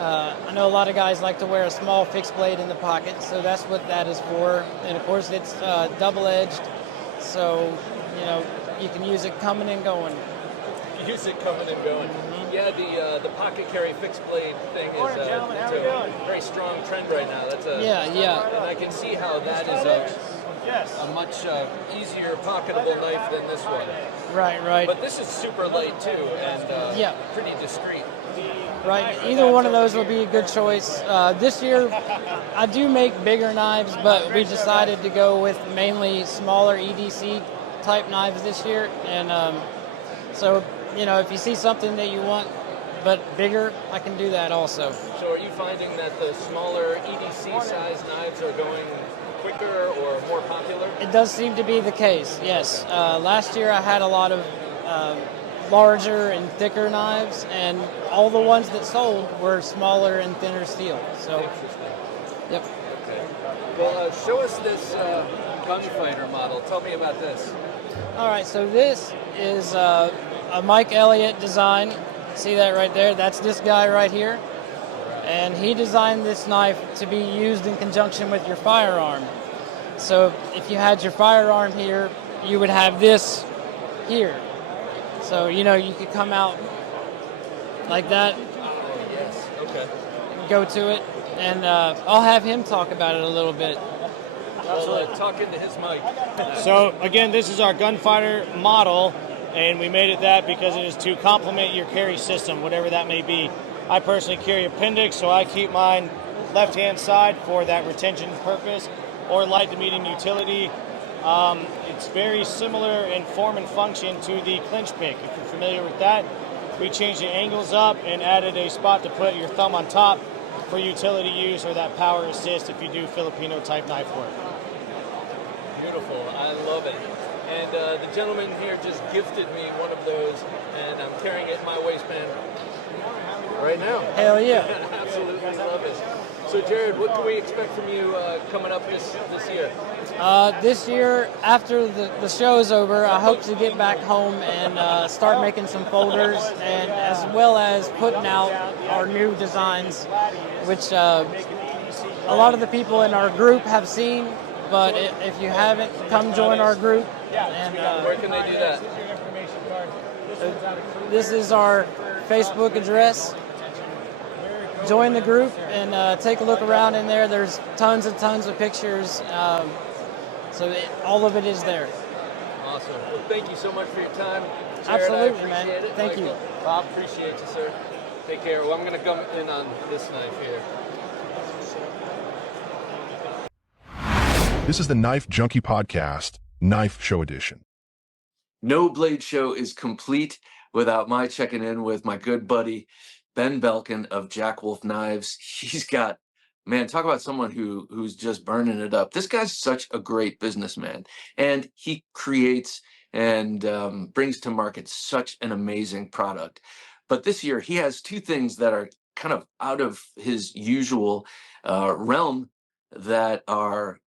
I know a lot of guys like to wear a small fixed blade in the pocket, so that's what that is for. And of course, it's double-edged, so you can use it coming and going. Use it coming and going. Yeah, the pocket carry fixed blade thing is a very strong trend right now. That's yeah. And I can see how that is a much easier pocketable knife than this one. Right. But this is super light too, and pretty discreet. Right, either one of those will be a good choice. This year, I do make bigger knives, but we decided to go with mainly smaller EDC type knives this year, and so if you see something that you want but bigger, I can do that also. So are you finding that the smaller EDC size knives are going quicker or more popular? It does seem to be the case, yes. Last year I had a lot of larger and thicker knives, and all the ones that sold were smaller and thinner steel. So, interesting. Yep. Okay. Well, show us this Gunfighter model. Tell me about this. All right, so this is a Mike Elliott design. See that right there? That's this guy right here. And he designed this knife to be used in conjunction with your firearm. So if you had your firearm here, you would have this here. So, you could come out like that. Oh, yes. Okay. Go to it. And I'll have him talk about it a little bit. Well, talk into his mic. So, again, this is our Gunfighter model, and we made it that because it is to complement your carry system, whatever that may be. I personally carry appendix, so I keep mine left-hand side for that retention purpose or light to medium utility. It's very similar in form and function to the clinch pick. If you're familiar with that, we changed the angles up and added a spot to put your thumb on top for utility use or that power assist if you do Filipino type knife work. Beautiful. I love it. And the gentleman here just gifted me one of those, and I'm carrying it in my waistband right now. Hell yeah. Absolutely love it. So Jarrod, what can we expect from you coming up this year? This year, after the show is over, I hope to get back home and start making some folders, and as well as putting out our new designs, which a lot of the people in our group have seen, but if you haven't, come join our group. And where can they do that? This is our Facebook address. Join the group and take a look around in there. There's tons and tons of pictures. All of it is there. Awesome. Well, thank you so much for your time. Jarrod, Absolutely, man. It. Thank you. Bob, appreciate you, sir. Take care. Well, I'm going to come in on this knife here. This is the Knife Junkie Podcast, Knife Show Edition. No Blade Show is complete without my checking in with my good buddy, Ben Belkin of Jack Wolf Knives. He's got, man, talk about someone who's just burning it up. This guy's such a great businessman, and he creates and brings to market such an amazing product. But this year, he has two things that are kind of out of his usual realm that are,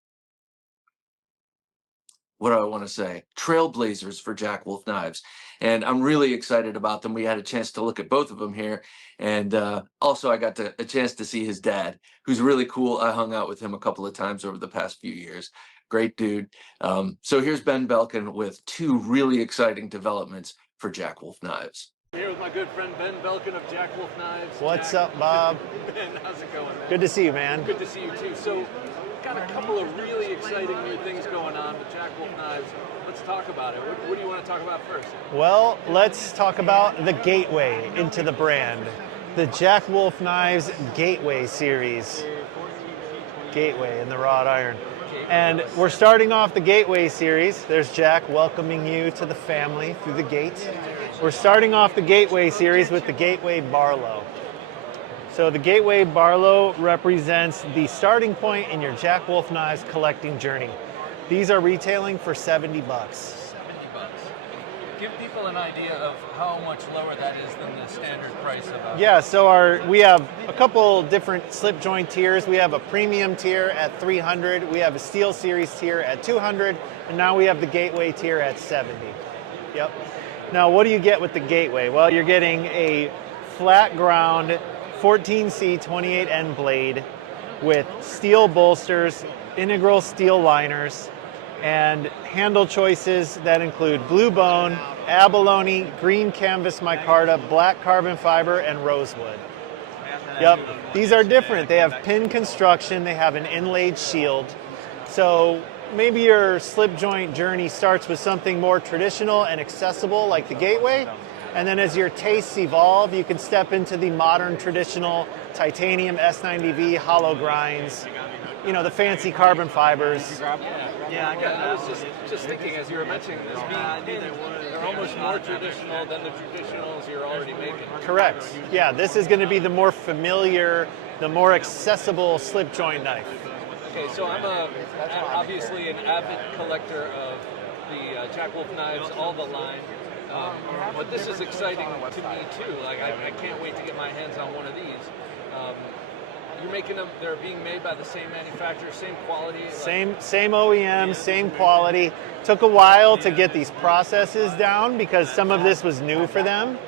what do I want to say, trailblazers for Jack Wolf Knives. And I'm really excited about them. We had a chance to look at both of them here. And also I got a chance to see his dad, who's really cool. I hung out with him a couple of times over the past few years. Great dude. So here's Ben Belkin with two really exciting developments for Jack Wolf Knives. I'm here with my good friend Ben Belkin of Jack Wolf Knives. What's Jack, up, Bob? Ben, how's it going, man? Good to see you, man. Good to see you too. So got a couple of really exciting new things going on with Jack Wolf Knives. Let's talk about it. What do you want to talk about first? Well, let's talk about the gateway into the brand. The Jack Wolf Knives Gateway series. Gateway in the wrought iron. And we're starting off the Gateway series. There's Jack welcoming you to the family through the gate. We're starting off the Gateway series with the Gateway Barlow. So the Gateway Barlow represents the starting point in your Jack Wolf Knives collecting journey. These are retailing for $70. $70. Give people an idea of how much lower that is than the standard price of Yeah, so we have a couple different slip joint tiers. We have a premium tier at $300. We have a Steel Series tier at $200, and now we have the Gateway tier at $70. Yep. Now, what do you get with the Gateway? Well, you're getting a flat ground 14C 28N blade with steel bolsters, integral steel liners, and handle choices that include blue bone, abalone, green canvas micarta, black carbon fiber, and rosewood. Yep, these are different. They have pin construction, they have an inlaid shield. So maybe your slip joint journey starts with something more traditional and accessible like the Gateway, and then as your tastes evolve, you can step into the modern traditional titanium S90V hollow grinds, you know, the fancy carbon fibers. I was just thinking as you were mentioning this being they're almost more traditional than the traditionals you're already making. Correct. Yeah, this is going to be the more familiar, the more accessible slip joint knife. Okay, so I'm obviously an avid collector of the Jack Wolf Knives, all the line. But this is exciting to me too. Like I can't wait to get my hands on one of these. You're making them; they're being made by the same manufacturer, same quality. Same OEM, same quality. Took a while to get these processes down because some of this was new for them,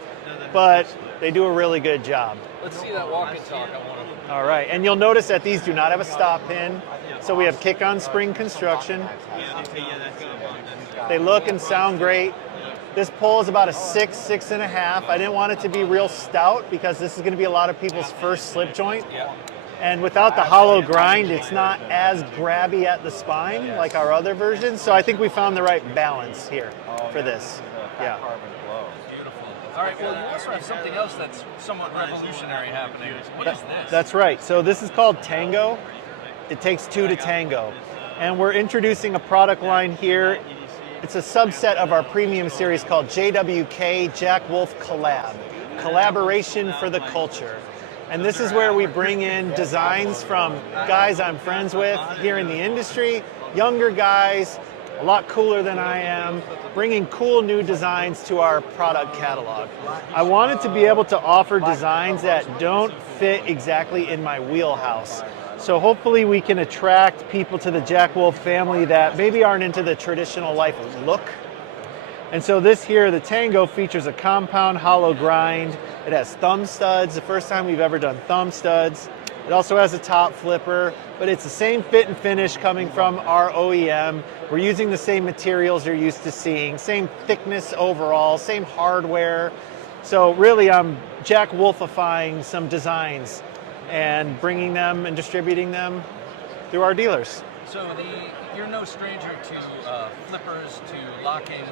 but they do a really good job. Let's see that walk and talk. I want to. All right, and you'll notice that these do not have a stop pin, so we have kick-on spring construction. They look and sound great. This pole is about a 6.5. I didn't want it to be real stout because this is going to be a lot of people's first slip joint. And without the hollow grind, it's not as grabby at the spine like our other versions. So I think we found the right balance here for this. Yeah. Beautiful. All right, well, you also have something else that's somewhat revolutionary happening. What is this? That's right. So this is called Tango. It takes two to tango. And we're introducing a product line here. It's a subset of our premium series called JWK Jack Wolf Collab. Collaboration for the culture. And this is where we bring in designs from guys I'm friends with here in the industry, younger guys, a lot cooler than I am, bringing cool new designs to our product catalog. I wanted to be able to offer designs that don't fit exactly in my wheelhouse. So hopefully we can attract people to the Jack Wolf family that maybe aren't into the traditional life look. And so this here, the Tango, features a compound hollow grind. It has thumb studs, the first time we've ever done thumb studs. It also has a top flipper, but it's the same fit and finish coming from our OEM. We're using the same materials you're used to seeing, same thickness overall, same hardware. So really I'm Jack Wolfifying some designs and bringing them and distributing them through our dealers. So you're no stranger to flippers, to locking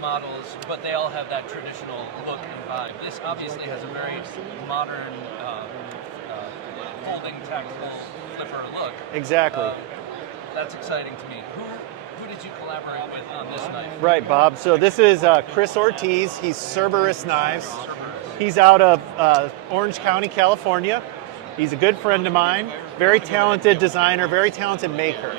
models, but they all have that traditional look and vibe. This obviously has a very modern folding tactical flipper look. Exactly. That's exciting to me. Who did you collaborate with on this knife? Right, Bob. So this is Chris Ortiz. He's Cerberus Knives. He's out of Orange County, California. He's a good friend of mine. Very talented designer, very talented maker.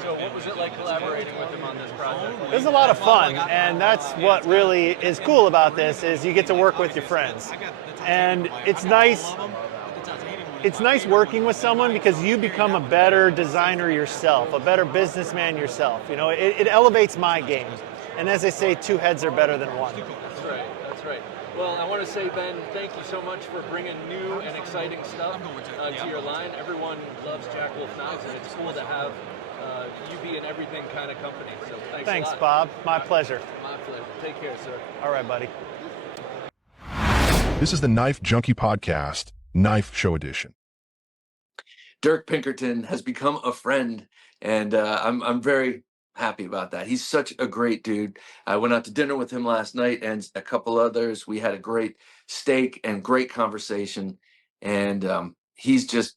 So what was it like collaborating with him on this project? It was a lot of fun, and that's what really is cool about this, is you get to work with your friends. And it's nice. It's nice working with someone because you become a better designer yourself, a better businessman yourself. You know, it elevates my game. And as they say, two heads are better than one. That's right, that's right. Well, I want to say, Ben, thank you so much for bringing new and exciting stuff to your line. Everyone loves Jack Wolf Knives, and it's cool to have you be an everything kind of company. So thanks a lot. Bob. My pleasure. My pleasure. Take care, sir. All right, buddy. This is the Knife Junkie Podcast, Knife Show Edition. Dirk Pinkerton has become a friend, and I'm very happy about that. He's such a great dude. I went out to dinner with him last night and a couple others. We had a great steak and great conversation, and he's just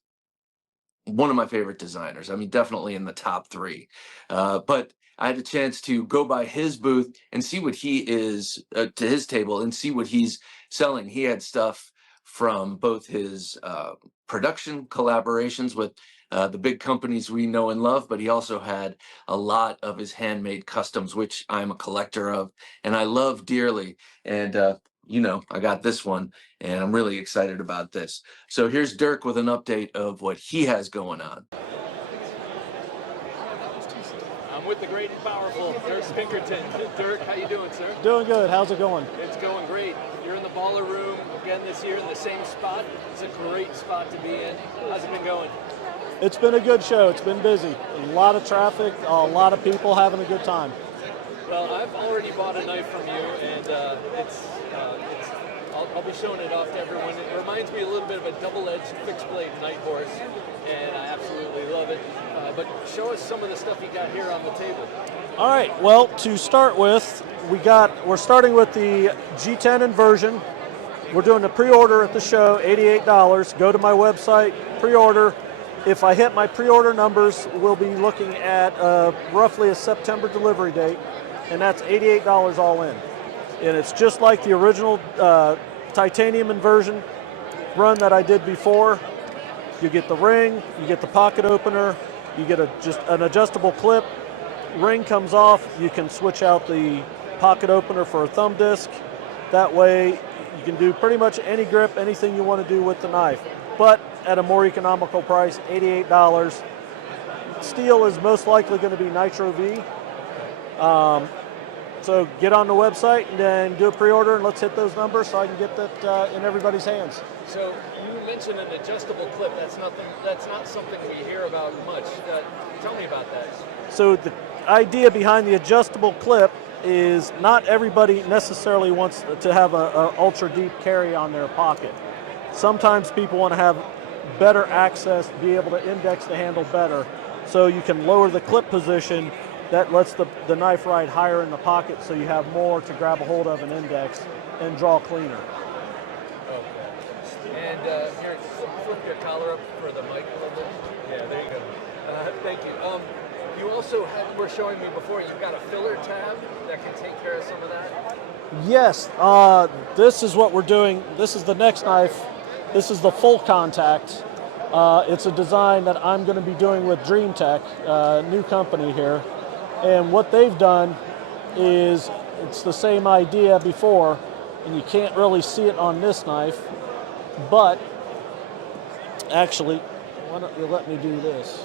one of my favorite designers. I mean, definitely in the top three. But I had a chance to go by his booth and see what he is to his table and see what he's selling. He had stuff from both his production collaborations with the big companies we know and love, but he also had a lot of his handmade customs, which I'm a collector of and I love dearly. And you know, I got this one and I'm really excited about this. So here's Dirk with an update of what he has going on. I'm with the great and powerful Dirk Pinkerton. Dirk, how you doing, sir? Doing good. How's it going? It's going great. You're in the baller room again this year in the same spot. It's a great spot to be in. How's it been going? It's been a good show. It's been busy. A lot of traffic, a lot of people having a good time. Well, I've already bought a knife from you, and I'll be showing it off to everyone. It reminds me a little bit of a double-edged fixed blade night horse, and I absolutely love it. But show us some of the stuff you got here on the table. All right. Well, to start with, we're starting with the G10 inversion. We're doing a pre-order at the show, $88. Go to my website, pre-order. If I hit my pre-order numbers, we'll be looking at roughly a September delivery date, and that's $88 all in. And it's just like the original titanium inversion run that I did before. You get the ring, you get the pocket opener, you get just an adjustable clip. Ring comes off, you can switch out the pocket opener for a thumb disc. That way you can do pretty much any grip, anything you want to do with the knife, but at a more economical price, $88. Steel is most likely going to be Nitro V. So get on the website and then do a pre-order and let's hit those numbers so I can get that in everybody's hands. So you mentioned an adjustable clip. That's not something we hear about much. Tell me about that. So the idea behind the adjustable clip is not everybody necessarily wants to have a ultra deep carry on their pocket. Sometimes people want to have better access, be able to index the handle better, so you can lower the clip position. That lets the knife ride higher in the pocket so you have more to grab a hold of an index and draw cleaner. Okay. And here, flip your collar up for the mic a little bit. Yeah, there you go. Thank you. You also were showing me before, you've got a filler tab that can take care of some of that? Yes, this is what we're doing. This is the next knife. This is the full contact. It's a design that I'm going to be doing with Dream Tech, new company here. And what they've done is it's the same idea before, and you can't really see it on this knife, but actually, why don't you let me do this?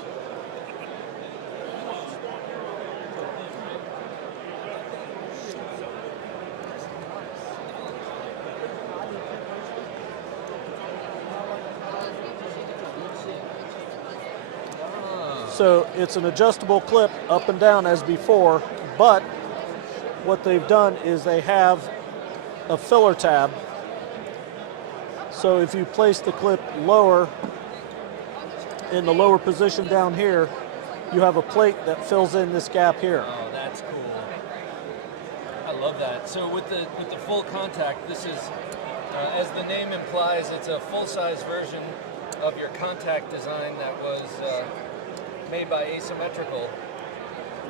So it's an adjustable clip up and down as before, but what they've done is they have a filler tab. So if you place the clip lower, in the lower position down here, you have a plate that fills in this gap here. Oh, that's cool. I love that. So with the full contact, this is, as the name implies, it's a full-size version of your contact design that was made by Asymmetrical.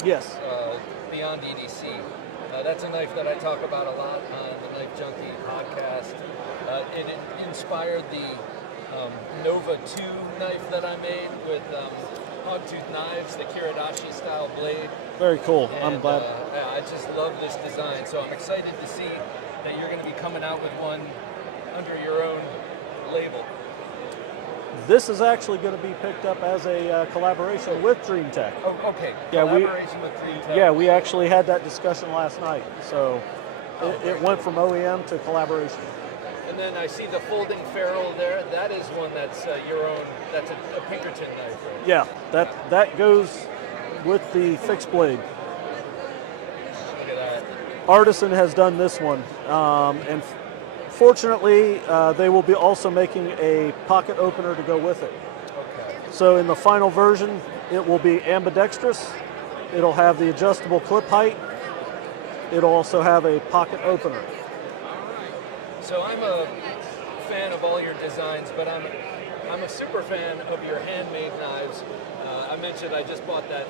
Yes. Beyond EDC. That's a knife that I talk about a lot on the Knife Junkie podcast. It inspired the Nova 2 knife that I made with hogtooth knives, the Kiradashi style blade. Very cool. And, I'm glad. I just love this design, so I'm excited to see that you're going to be coming out with one under your own label. This is actually going to be picked up as a collaboration with DreamTech. Oh, okay. Yeah, collaboration with DreamTech. Yeah, we actually had that discussion last night. So it went from OEM to collaboration. And then I see the folding ferrule there. That is one that's your own. That's a Pinkerton knife, right? Yeah, that goes with the fixed blade. Look at that. Artisan has done this one, and fortunately, they will be also making a pocket opener to go with it. Okay. So in the final version, it will be ambidextrous. It'll have the adjustable clip height. It'll also have a pocket opener. So I'm a fan of all your designs, but I'm a super fan of your handmade knives. I mentioned I just bought that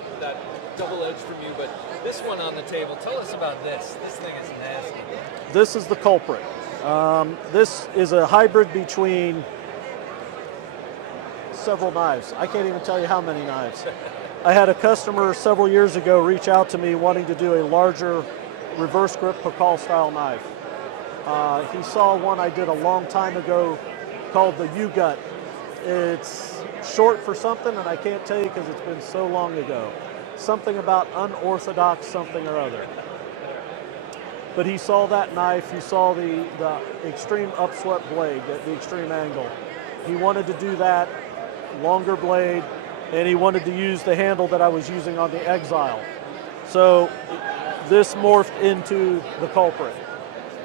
double edge from you, but this one on the table, tell us about this. This thing is nasty. This is the culprit. This is a hybrid between several knives. I can't even tell you how many knives. I had a customer several years ago reach out to me wanting to do a larger reverse grip Pakal style knife. He saw one I did a long time ago called the U-Gut. It's short for something, and I can't tell you because it's been so long ago. Something about unorthodox something or other. But he saw that knife, he saw the extreme upswept blade, the extreme angle. He wanted to do that, longer blade, and he wanted to use the handle that I was using on the Exile. So this morphed into the culprit.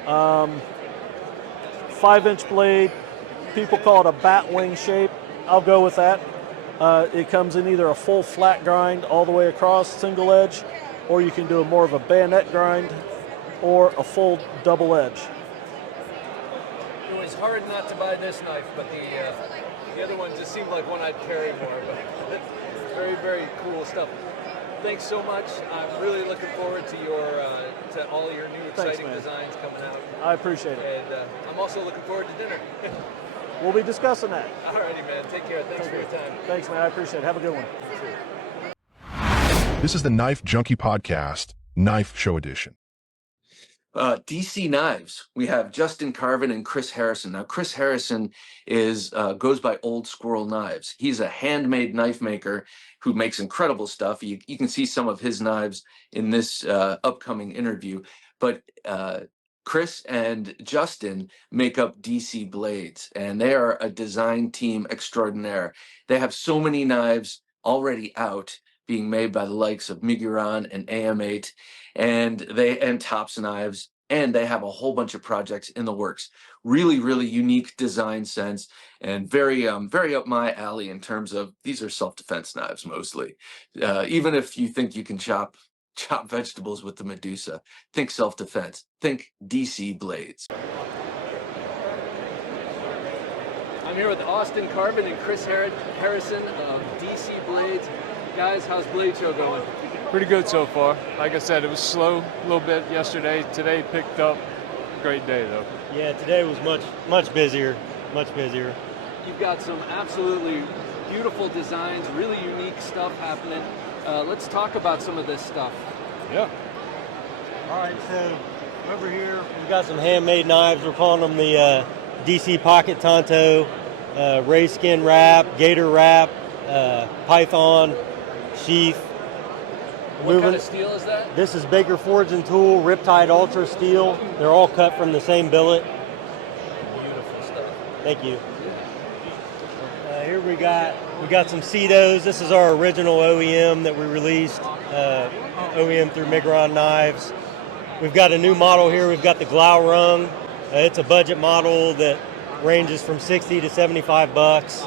5-inch blade, people call it a bat wing shape. I'll go with that. It comes in either a full flat grind all the way across, single edge, or you can do a more of a bayonet grind or a full double edge. It was hard not to buy this knife, but the other one just seemed like one I'd carry more. But very, very cool stuff. Thanks so much. I'm really looking forward to to all your new exciting designs coming out. I appreciate it. And I'm also looking forward to dinner. We'll be discussing that. Alrighty, man. Take care. Thanks for your time. Thanks, man. I appreciate it. Have a good one. This is the Knife Junkie Podcast, Knife Show Edition. DC Knives. We have Justin Carvin and Chris Harrison. Now, Chris Harrison goes by Old Squirrel Knives. He's a handmade knife maker who makes incredible stuff. You can see some of his knives in this upcoming interview. But Chris and Justin make up DC Blades, and they are a design team extraordinaire. They have so many knives already out being made by the likes of Miguran and AM8 and Tops Knives, and they have a whole bunch of projects in the works. Really, really unique design sense, and very up my alley in terms of these are self-defense knives mostly. Even if you think you can chop vegetables with the Medusa, think self-defense, think DC Blades. I'm here with Austin Carvin and Chris Harrison of DC Blades. Guys, how's Blade Show going? Pretty good so far. Like I said, it was slow a little bit yesterday. Today picked up. Great day though. Yeah, today was much busier, much busier. You've got some absolutely beautiful designs, really unique stuff happening. Let's talk about some of this stuff. Yeah. All right, so over here we've got some handmade knives. We're calling them the DC Pocket Tonto, ray skin wrap, gator wrap, python, sheath. What kind of steel is that? This is Baker Forge and Tool Riptide Ultra Steel. They're all cut from the same billet. Beautiful stuff. Thank you. Here we got some Cedos. This is our original OEM that we released, OEM through Migron Knives. We've got a new model here. We've got the Glau Rung. It's a budget model that ranges from 60 to 75 bucks.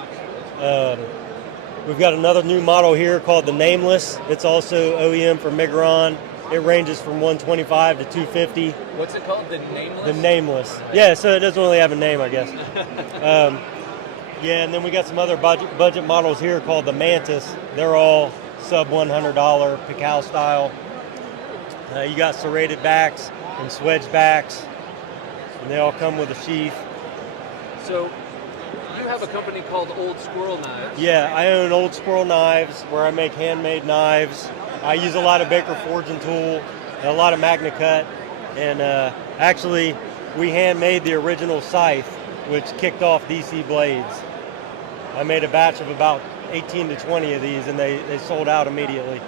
We've got another new model here called the Nameless. It's also OEM for Migron. It ranges from 125 to 250. What's it called? The Nameless? The Nameless. Yeah, so it doesn't really have a name, I guess. Yeah, and then we got some other budget models here called the Mantis. They're all sub $100 Picao style. You got serrated backs and swedge backs, and they all come with a sheath. So you have a company called Old Squirrel Knives. Yeah, I own Old Squirrel Knives, where I make handmade knives. I use a lot of Baker Forge and Tool, and a lot of Magna Cut, and actually we handmade the original scythe, which kicked off DC Blades. I made a batch of about 18 to 20 of these, and they sold out immediately.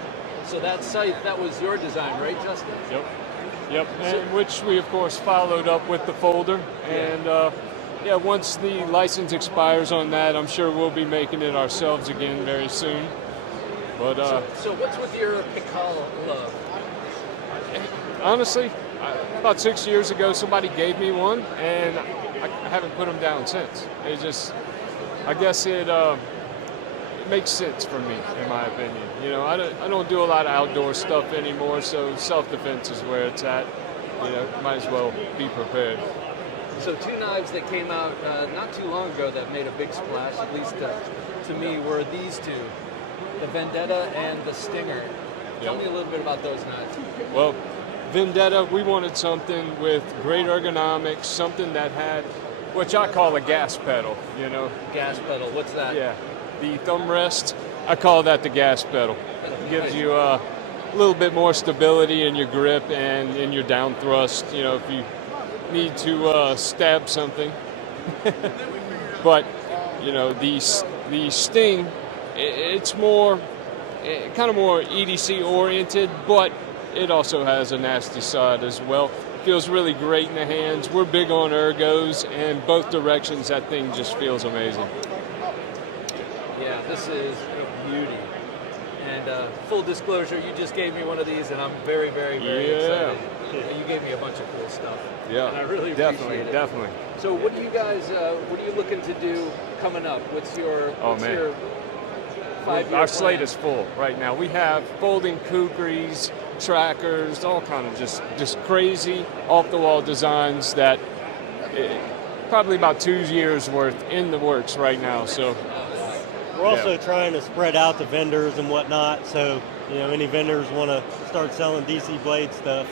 So that scythe, that was your design, right, Justin? Yep, and which we of course followed up with the folder, and once the license expires on that, I'm sure we'll be making it ourselves again very soon. But so what's with your Picao love? Honestly, about 6 years ago, somebody gave me one, and I haven't put them down since. I guess it makes sense for me, in my opinion. You know, I don't do a lot of outdoor stuff anymore, so self-defense is where it's at. You know, might as well be prepared. So two knives that came out not too long ago that made a big splash, at least to me, were these two, the Vendetta and the Stinger. Tell me a little bit about those knives. Well, Vendetta, we wanted something with great ergonomics, something that had, which I call a gas pedal, you know. Gas pedal, what's that? Yeah, the thumb rest, I call that the gas pedal. It gives you a little bit more stability in your grip and in your down thrust, you know, if you need to stab something. But, you know, the Sting, it's more, kind of more EDC oriented, but it also has a nasty side as well. Feels really great in the hands. We're big on ergos, and both directions that thing just feels amazing. Yeah, this is a beauty. And full disclosure, you just gave me one of these, and I'm very, very, very excited. You gave me a bunch of cool stuff. Yeah, and I really appreciate it. Definitely. So what do you guys, what are you looking to do coming up? What's your 5-year Our slate plan? is full right now. We have folding kukris, trackers, all kind of just crazy off-the-wall designs that probably about 2 years worth in the works right now. So we're also trying to spread out the vendors and whatnot. So, you know, any vendors want to start selling DC Blade stuff,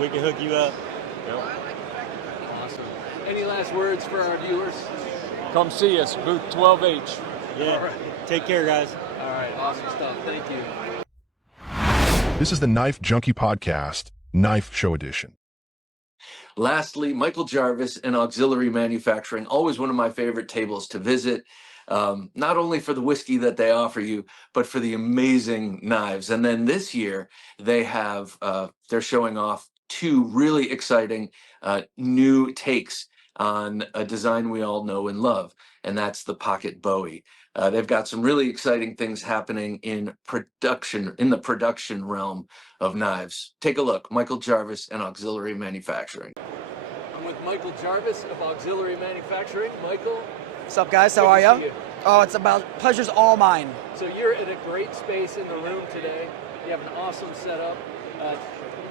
we can hook you up. Awesome. Any last words for our viewers? Come see us, booth 12H. Yeah. All right. Take care, guys. All right. Awesome stuff. Thank you. This is the Knife Junkie Podcast, Knife Show Edition. Lastly, Michael Jarvis and Auxiliary Manufacturing, always one of my favorite tables to visit, not only for the whiskey that they offer you, but for the amazing knives. And then this year, they have, they're showing off two really exciting new takes on a design we all know and love, and that's the Pocket Bowie. They've got some really exciting things happening in the production realm of knives. Take a look, Michael Jarvis and Auxiliary Manufacturing. I'm with Michael Jarvis of Auxiliary Manufacturing. Michael. What's up, guys? How are you? Oh, it's about pleasure's all mine. So you're in a great space in the room today. You have an awesome setup.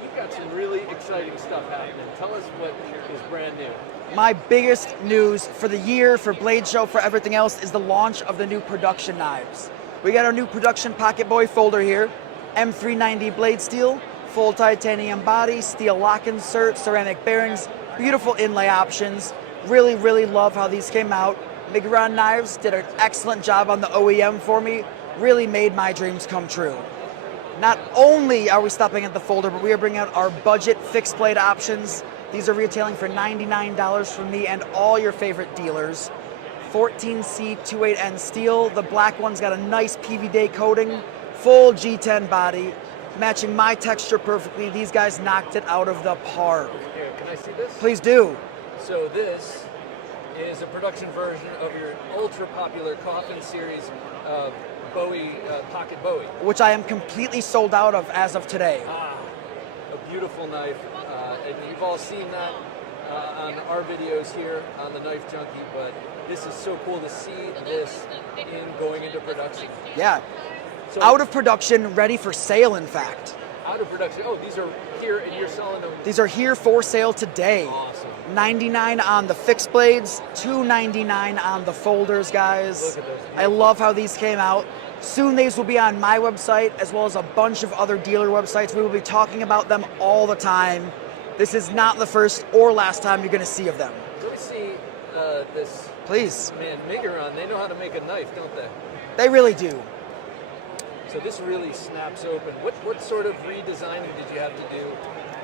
You've got some really exciting stuff happening. Tell us what is brand new. My biggest news for the year, for Blade Show, for everything else, is the launch of the new production knives. We got our new production Pocket Bowie folder here, M390 blade steel, full titanium body, steel lock insert, ceramic bearings, beautiful inlay options. Really, really love how these came out. Migron Knives did an excellent job on the OEM for me. Really made my dreams come true. Not only are we stopping at the folder, but we are bringing out our budget fixed blade options. These are retailing for $99 from me and all your favorite dealers. 14C28N steel. The black one's got a nice PVD coating, full G10 body, matching my texture perfectly. These guys knocked it out of the park. Here, can I see this? Please do. So this is a production version of your ultra popular Coffin series Bowie, Pocket Bowie. Which I am completely sold out of as of today. A beautiful knife. And you've all seen that on our videos here on the Knife Junkie, but this is so cool to see this going into production. Yeah. So, out of production, ready for sale, in fact. Out of production. Oh, these are here and you're selling them. These are here for sale today. Awesome. $99 on the fixed blades, $299 on the folders, guys. Look at those. I love how these came out. Soon these will be on my website as well as a bunch of other dealer websites. We will be talking about them all the time. This is not the first or last time you're going to see of them. Let me see this. Please. Man, Manganas, they know how to make a knife, don't they? They really do. So this really snaps open. What sort of redesigning did you have to do,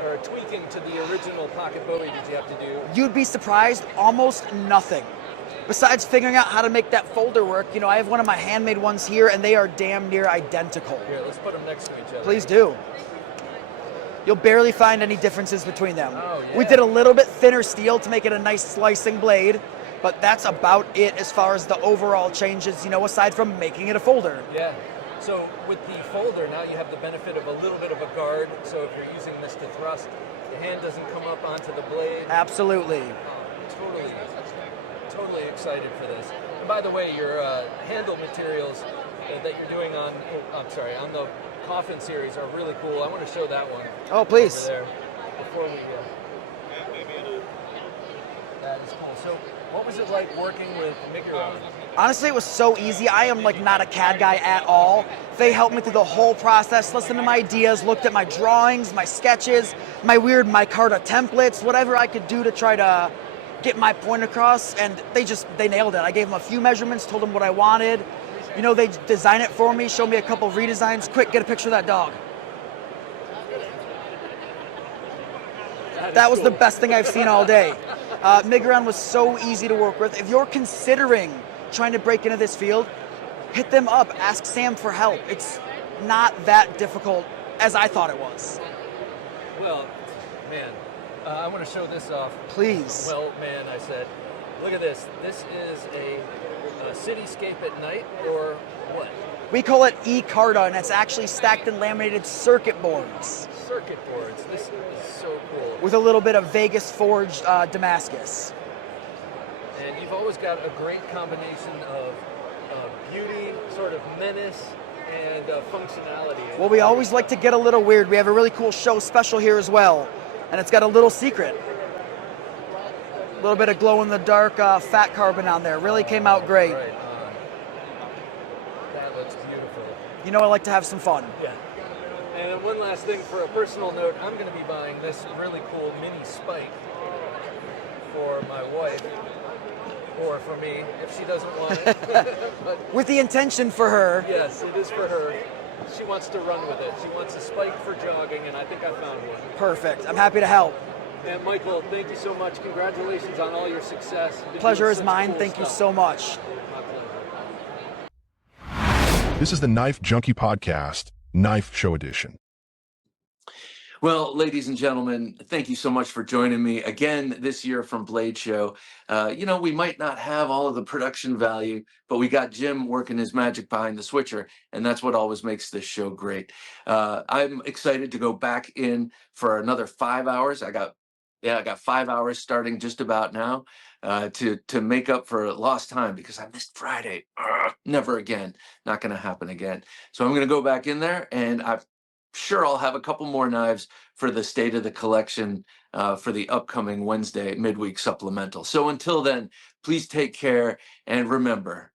or tweaking to the original Pocket Bowie did you have to do? You'd be surprised, almost nothing. Besides figuring out how to make that folder work, you know, I have one of my handmade ones here and they are damn near identical. Here, let's put them next to each other. Please do. You'll barely find any differences between them. Oh, yeah. We did a little bit thinner steel to make it a nice slicing blade, but that's about it as far as the overall changes, you know, aside from making it a folder. Yeah. So with the folder, now you have the benefit of a little bit of a guard, so if you're using this to thrust, the hand doesn't come up onto the blade. Absolutely. Totally excited for this. And by the way, your handle materials that you're doing on the Coffin series are really cool. I want to show that one. Oh, please. Over there before we that is cool. So what was it like working with Manganas? Honestly, it was so easy. I am like not a CAD guy at all. They helped me through the whole process, listened to my ideas, looked at my drawings, my sketches, my weird micarta templates, whatever I could do to try to get my point across, and they nailed it. I gave them a few measurements, told them what I wanted. You know, they designed it for me, showed me a couple redesigns. Quick, get a picture of that dog. That was the best thing I've seen all day. Manganas was so easy to work with. If you're considering trying to break into this field, hit them up, ask Sam for help. It's not that difficult as I thought it was. Well, man, I want to show this off. Please. Well, man, I said, look at this. This is a cityscape at night, or what? We call it e-carta, and it's actually stacked in laminated circuit boards. Circuit boards. This is so cool. With a little bit of Vegas forged Damascus. And you've always got a great combination of beauty, sort of menace, and functionality. Well, we always like to get a little weird. We have a really cool show special here as well, and it's got a little secret. A little bit of glow-in-the-dark fat carbon on there. Really came out great. Right. That looks beautiful. You know I like to have some fun. Yeah. And then one last thing, for a personal note, I'm going to be buying this really cool mini spike for my wife, or for me, if she doesn't want it. But, with the intention for her. Yes, it is for her. She wants to run with it. She wants a spike for jogging, and I think I found one. Perfect. I'm happy to help. And Michael, thank you so much. Congratulations on all your success. Pleasure is mine. Thank you so much. My pleasure. This is the Knife Junkie Podcast, Knife Show Edition. Well, ladies and gentlemen, thank you so much for joining me again this year from Blade Show. You know, we might not have all of the production value, but we got Jim working his magic behind the switcher, and that's what always makes this show great. I'm excited to go back in for another 5 hours. I got 5 hours starting just about now to make up for lost time because I missed Friday. Never again. Not going to happen again. So I'm going to go back in there, and I'm sure I'll have a couple more knives for the state of the collection for the upcoming Wednesday midweek supplemental. So until then, please take care, and remember,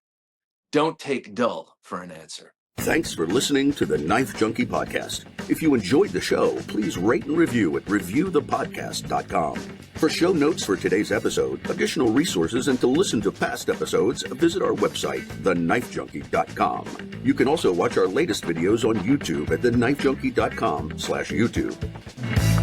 don't take dull for an answer. Thanks for listening to the Knife Junkie Podcast. If you enjoyed the show, please rate and review at reviewthepodcast.com. For show notes for today's episode, additional resources, and to listen to past episodes, visit our website, TheKnifeJunkie.com. You can also watch our latest videos on YouTube at TheKnifeJunkie.com/YouTube.